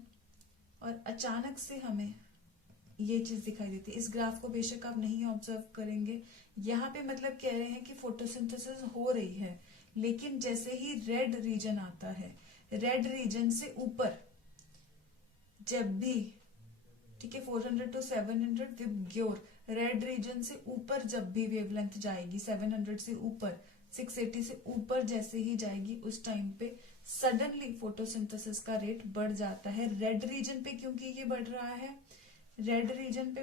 और अचानक से हमें ये चीज दिखाई देती है। इस ग्राफ को बेशक आप नहीं ऑब्जर्व करेंगे, यहाँ पे मतलब कह रहे हैं कि फोटोसिंथेसिस हो रही है, लेकिन जैसे ही रेड रीजन आता है, रेड रीजन से ऊपर जब भी, ठीक है, 400 to 700 विबग्योर, रेड रीजन से ऊपर जब भी वेवलेंथ जाएगी, 700 से ऊपर, 680 से ऊपर जैसे ही जाएगी, उस टाइम पे सडनली फोटोसिंथेसिस का रेट बढ़ जाता है रेड रीजन पे। क्योंकि ये बढ़ रहा है रेड रीजन पे,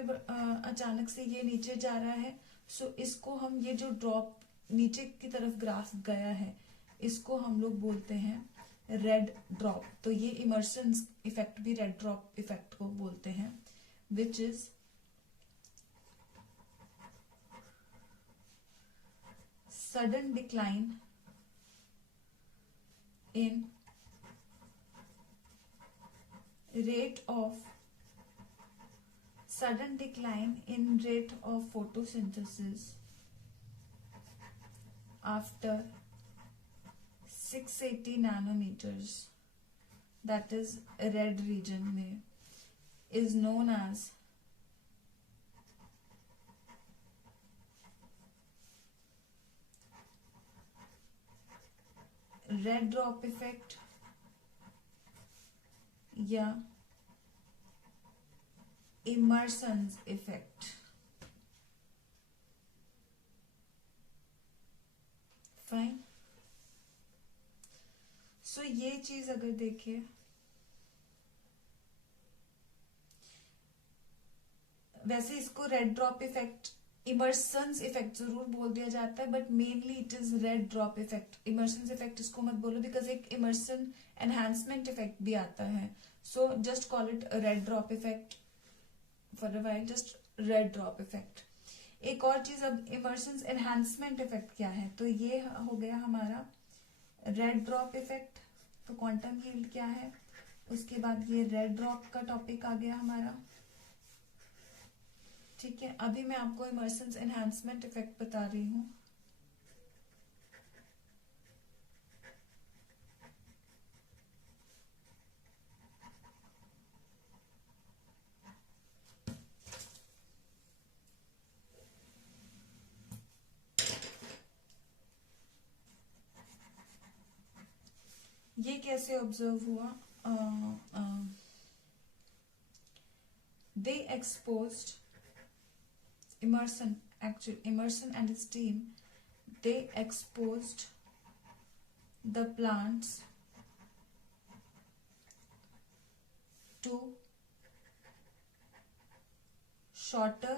अचानक से ये नीचे जा रहा है, सो इसको हम, ये जो ड्रॉप नीचे की तरफ ग्राफ गया है, इसको हम लोग बोलते हैं रेड ड्रॉप। तो ये इमर्शन इफेक्ट भी रेड ड्रॉप इफेक्ट को बोलते हैं, which is sudden decline in rate of photosynthesis after 680 nanometers, that is red region में, is known as red drop effect या इमर्सन इफेक्ट। फाइन। सो ये चीज अगर देखिए, वैसे इसको red drop effect, Emerson's effect जरूर बोल दिया जाता है, but mainly it is red drop effect. Emerson effect इसको मत बोलो, बिकॉज एक इमर्सन एनहांसमेंट इफेक्ट भी आता है, so just call it red drop effect for a while, just red drop effect. एक और चीज, अब इमर्सन एनहांसमेंट इफेक्ट क्या है, तो ये हो गया हमारा रेड ड्रॉप इफेक्ट। तो क्वांटम यील्ड क्या है, उसके बाद ये रेड ड्रॉप का टॉपिक आ गया हमारा। ठीक है, अभी मैं आपको इमर्सन एनहांसमेंट इफेक्ट बता रही हूं। ये कैसे ऑब्जर्व हुआ, दे exposed Emerson and his team, they exposed the plants to shorter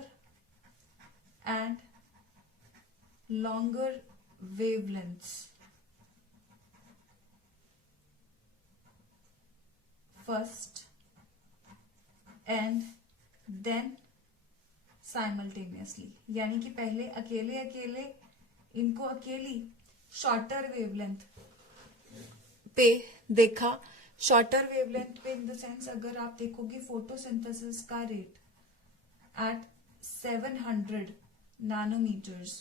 and longer wavelengths first and then simultaneously, यानी कि पहले अकेले अकेले इनको अकेली शॉर्टर वेवलेंथ पे देखा। शॉर्टर वेवलेंथ पे इन द सेंस, अगर आप देखोगे फोटोसिंथेसिस का रेट एट 700 नैनोमीटर्स,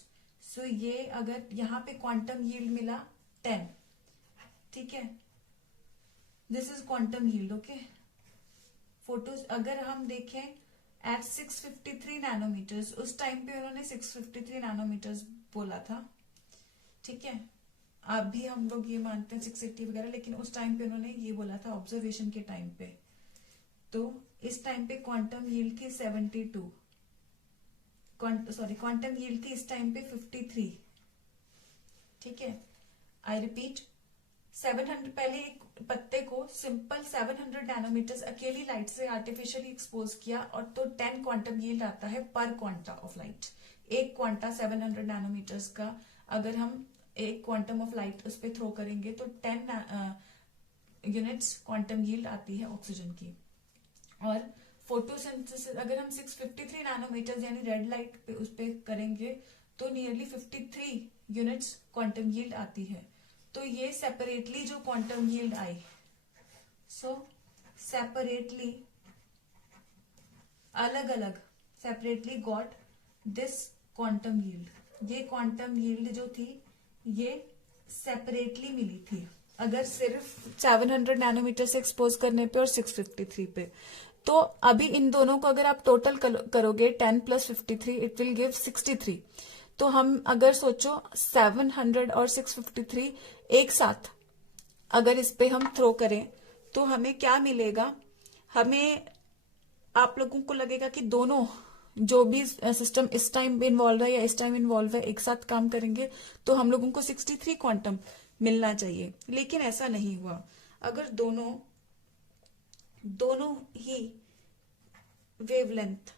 सो ये अगर यहाँ पे क्वांटम यील्ड मिला 10, ठीक है, this is quantum yield. Okay, photo अगर हम देखें एट 653 नैनोमीटर्स, उस टाइम पे उन्होंने 653 नैनोमीटर्स बोला था, ठीक है, अभी हम लोग ये मानते हैं 680 वगैरह, लेकिन उस टाइम पे उन्होंने ये बोला था ऑब्जर्वेशन के टाइम पे। तो इस टाइम पे क्वांटम यील्ड थी 72, सॉरी क्वांटम यील्ड थी इस टाइम पे 53, ठीक है, आई रिपीट 700 पहले एक पत्ते को सिंपल 700 नैनोमीटर्स अकेली लाइट से आर्टिफिशियली एक्सपोज किया और तो 10 क्वांटम यील्ड आता है पर क्वांटा ऑफ लाइट। एक क्वांटा 700 नैनोमीटर्स का अगर हम एक क्वांटम ऑफ लाइट उस पर थ्रो करेंगे तो 10 यूनिट्स क्वांटम यील्ड आती है ऑक्सीजन की। और फोटोसिंथेसिस अगर हम 653 नैनोमीटर्स यानी रेड लाइट पे उस पे करेंगे तो नियरली 53 यूनिट्स क्वांटम यील्ड आती है। तो ये सेपरेटली जो क्वांटम यील्ड आई, सो सेपरेटली अलग अलग separately got this quantum yield. ये क्वांटम यील्ड जो थी ये सेपरेटली मिली थी अगर सिर्फ 700 नैनोमीटर से एक्सपोज करने पे और 653 पे। तो अभी इन दोनों को अगर आप टोटल करोगे 10 + 53 इट विल गिव 63। तो हम अगर सोचो 700 और 653 एक साथ अगर इस पे हम थ्रो करें तो हमें क्या मिलेगा, हमें आप लोगों को लगेगा कि दोनों जो भी सिस्टम इस टाइम इन्वॉल्व है या इस टाइम इन्वॉल्व है एक साथ काम करेंगे तो हम लोगों को 63 क्वांटम मिलना चाहिए, लेकिन ऐसा नहीं हुआ। अगर दोनों ही वेवलेंथ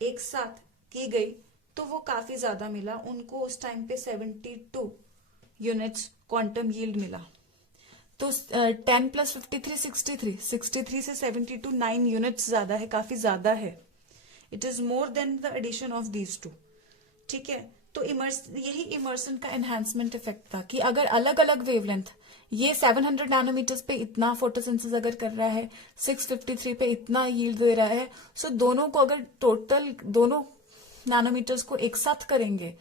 एक साथ की गई तो वो काफी ज्यादा मिला, उनको उस टाइम पे 72 यूनिट्स क्वांटम यील्ड मिला। तो 10 + 53 63 से 72 9 यूनिट्स ज्यादा है, काफी ज्यादा है। It is more than the addition of these two. ठीक है, तो यही इमर्सन का एनहांसमेंट इफेक्ट था कि अगर अलग अलग वेवलेंथ ये 700 नैनोमीटर्स पे इतना फोटोसिंथेसिस अगर कर रहा है, 653 पे इतना यील्ड दे रहा है, सो दोनों को अगर टोटल दोनों नैनोमीटर्स को एक साथ करेंगे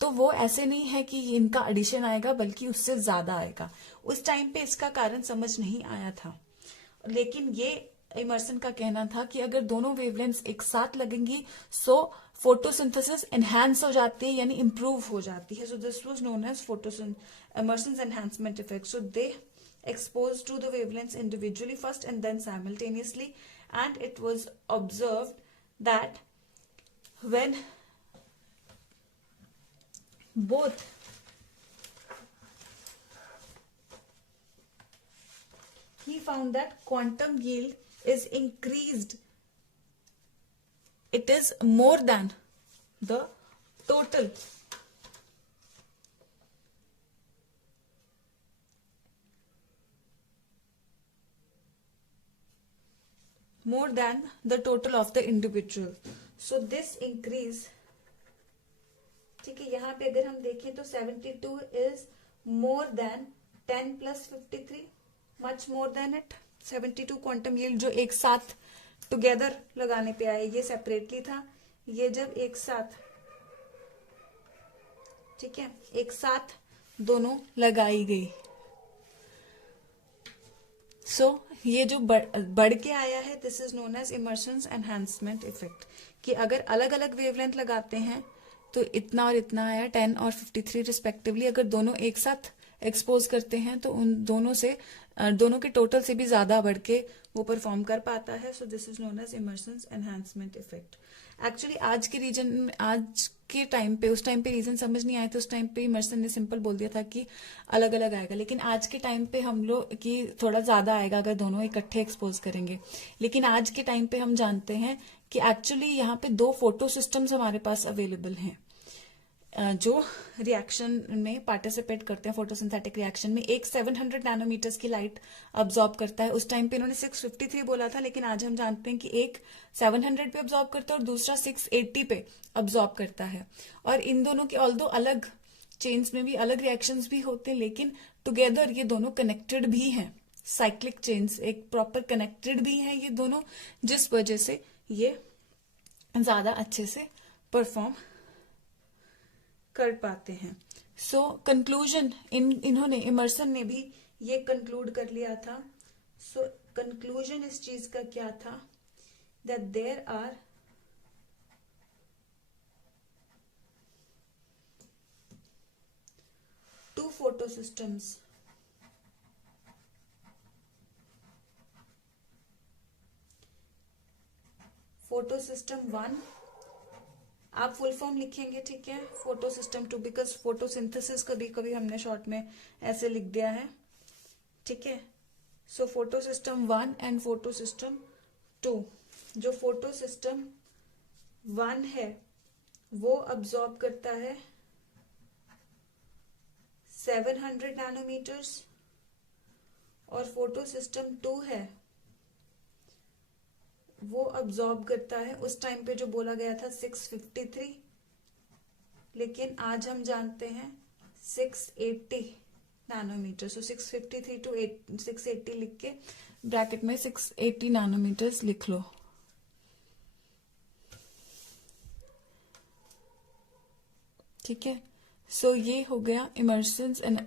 तो वो ऐसे नहीं है कि इनका एडिशन आएगा बल्कि उससे ज्यादा आएगा। उस टाइम पे इसका कारण समझ नहीं आया था, लेकिन ये इमर्सन का कहना था कि अगर दोनों वेवलेंथ्स एक साथ लगेंगी सो फोटोसिंथेसिस एनहांस हो जाती है यानी इंप्रूव हो जाती है। So this was known as Emerson's enhancement effect. So they exposed to the wavelengths individually first and then simultaneously, and it was observed that when both he found that quantum yield is increased, it is more than the total more than the total of the individual. So this increase, ठीक है, यहाँ पे अगर हम देखें तो 72 is more than 10 + 53, much more than it। 72 quantum yield जो एक साथ टुगेदर लगाने पे आए, ये सेपरेटली था, ये जब एक साथ, ठीक है, एक साथ दोनों लगाई गई, सो ये जो बढ़ के आया है this is known as Emerson's enhancement effect. कि अगर अलग अलग वेवलेंथ लगाते हैं तो इतना और इतना आया 10 और 53 रिस्पेक्टिवली, अगर दोनों एक साथ एक्सपोज करते हैं तो उन दोनों के टोटल से भी ज्यादा बढ़ के वो परफॉर्म कर पाता है। So this is known as Emerson's enhancement effect. Actually आज के टाइम पे, उस टाइम पे रीजन समझ नहीं आए तो उस टाइम पे इमर्सन ने सिंपल बोल दिया था कि अलग अलग आएगा, लेकिन आज के टाइम पे हम लोग कि थोड़ा ज्यादा आएगा अगर दोनों इकट्ठे एक्सपोज करेंगे। लेकिन आज के टाइम पे हम जानते हैं कि एक्चुअली यहाँ पे 2 फोटो सिस्टम्स हमारे पास अवेलेबल हैं जो रिएक्शन में पार्टिसिपेट करते हैं, फोटोसिंथेटिक रिएक्शन में। एक 700 नैनोमीटर्स की लाइट अब्सॉर्ब करता है, उस टाइम पे इन्होंने 653 बोला था, लेकिन आज हम जानते हैं कि एक 700 पे अब्सॉर्ब करता है और दूसरा 680 पे अब्सॉर्ब करता है। और इन दोनों के ऑल्दो अलग चेन्स में भी अलग रिएक्शंस भी होते हैं, लेकिन टुगेदर ये दोनों कनेक्टेड भी हैं, साइक्लिक चेन्स एक प्रॉपर कनेक्टेड भी हैं ये दोनों, जिस वजह से ये ज्यादा अच्छे से परफॉर्म कर पाते हैं। सो कंक्लूजन इन्होंने इमर्सन ने भी ये कंक्लूड कर लिया था। सो कंक्लूजन इस चीज का क्या था, that there are two photo systems, photo system 1, आप फुल फॉर्म लिखेंगे, ठीक है, फोटो सिस्टम 2, बिकॉज फोटोसिंथेसिस कभी कभी हमने शॉर्ट में ऐसे लिख दिया है, ठीक है। So photo system 1 and photo system 2, जो फोटो सिस्टम 1 है वो अब्सॉर्ब करता है 700 नैनोमीटर्स, और फोटो सिस्टम 2 है वो अब्सॉर्ब करता है, उस टाइम पे जो बोला गया था 653, लेकिन आज हम जानते हैं 680 नैनोमीटर। सो 653 टू 680 लिख के ब्रैकेट में 680 नैनोमीटर्स लिख लो। ठीक है। सो ये हो गया इमर्शंस एंड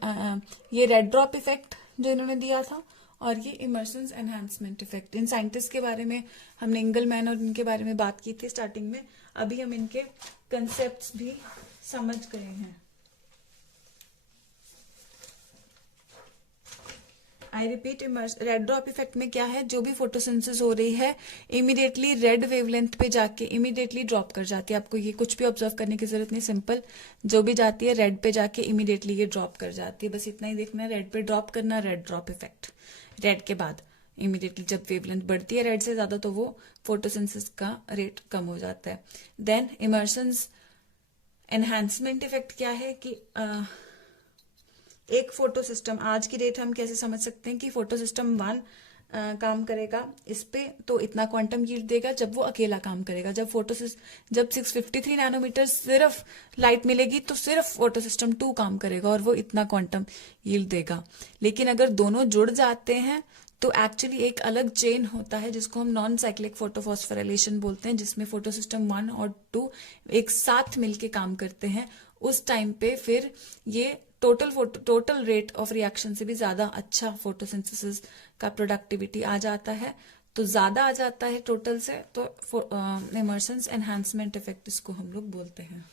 ये रेड ड्रॉप इफेक्ट जो इन्होंने दिया था, और ये इमर्शंस एनहांसमेंट इफेक्ट। इन साइंटिस्ट के बारे में हमने इंगलमैन और इनके बारे में बात की थी स्टार्टिंग में, अभी हम इनके कंसेप्ट्स भी समझ गए हैं। I repeat, red drop effect में क्या है, जो भी फोटोसिंथेसिस हो रही है इमीडिएटली रेड वेवलेंथ पे जाके इमीडिएटली ड्रॉप कर जाती है। आपको ये कुछ भी ऑब्जर्व करने की जरूरत नहीं, सिंपल जो भी जाती है रेड पे जाके इमीडिएटली ये ड्रॉप कर जाती है। बस इतना ही देखना है, रेड पे ड्रॉप करना, रेड ड्रॉप इफेक्ट। रेड के बाद इमीडिएटली जब वेवलेंथ बढ़ती है रेड से ज्यादा तो वो फोटोसिंथेसिस का रेट कम हो जाता है। देन इमर्शंस एनहांसमेंट इफेक्ट क्या है कि एक फोटो सिस्टम, आज की डेट हम कैसे समझ सकते हैं कि फोटो सिस्टम 1 काम करेगा इस पे तो इतना क्वांटम यील्ड देगा जब वो अकेला काम करेगा। जब 653 नैनोमीटर सिर्फ लाइट मिलेगी तो सिर्फ फोटो सिस्टम 2 काम करेगा और वो इतना क्वांटम यील्ड देगा। लेकिन अगर दोनों जुड़ जाते हैं तो एक्चुअली एक अलग चेन होता है जिसको हम नॉन साइक्लिक फोटोफॉस्फोराइलेशन बोलते हैं, जिसमें फोटो सिस्टम 1 और 2 एक साथ मिलके काम करते हैं। उस टाइम पे फिर ये टोटल रेट ऑफ रिएक्शन से भी ज्यादा अच्छा फोटोसिंथेसिस का प्रोडक्टिविटी आ जाता है, तो ज्यादा आ जाता है टोटल से, तो इमर्शंस एनहांसमेंट इफेक्ट इसको हम लोग बोलते हैं।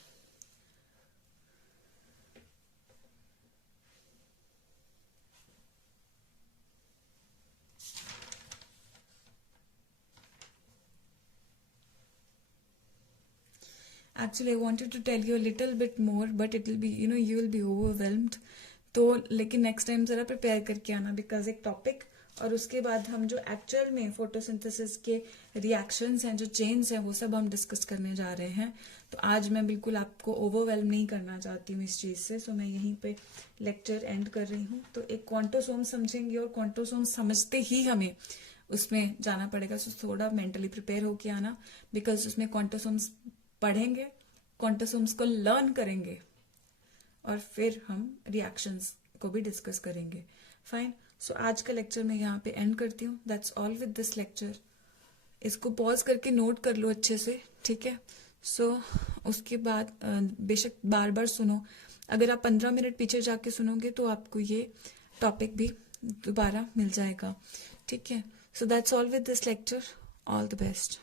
Actually, I wanted to tell you a little bit more, but it will be, you will be overwhelmed. तो लेकिन नेक्स्ट टाइम जरा प्रिपेयर करके आना, बिकॉज एक टॉपिक और उसके बाद हम जो एक्चुअल में फोटोसिंथेसिस के रिएक्शंस हैं, जो चेन्स हैं, वो सब हम डिस्कस करने जा रहे हैं। तो आज मैं बिल्कुल आपको ओवरवेलम नहीं करना चाहती हूँ इस चीज से, सो मैं यहीं पे लेक्चर एंड कर रही हूँ। तो एक क्वांटोसोम समझेंगे और क्वांटोसोम समझते ही हमें उसमें जाना पड़ेगा, सो थोड़ा मेंटली प्रिपेयर होके आना, बिकॉज उसमें क्वांटोसोम्स पढ़ेंगे, क्वांटोसोम्स को लर्न करेंगे और फिर हम रिएक्शंस को भी डिस्कस करेंगे। फाइन। सो आज का लेक्चर मैं यहाँ पे एंड करती हूँ। That's all with this lecture. इसको पॉज करके नोट कर लो अच्छे से, ठीक है। सो उसके बाद बेशक बार बार सुनो। अगर आप 15 मिनट पीछे जाके सुनोगे तो आपको ये टॉपिक भी दोबारा मिल जाएगा, ठीक है। So that's all with this lecture. All the best.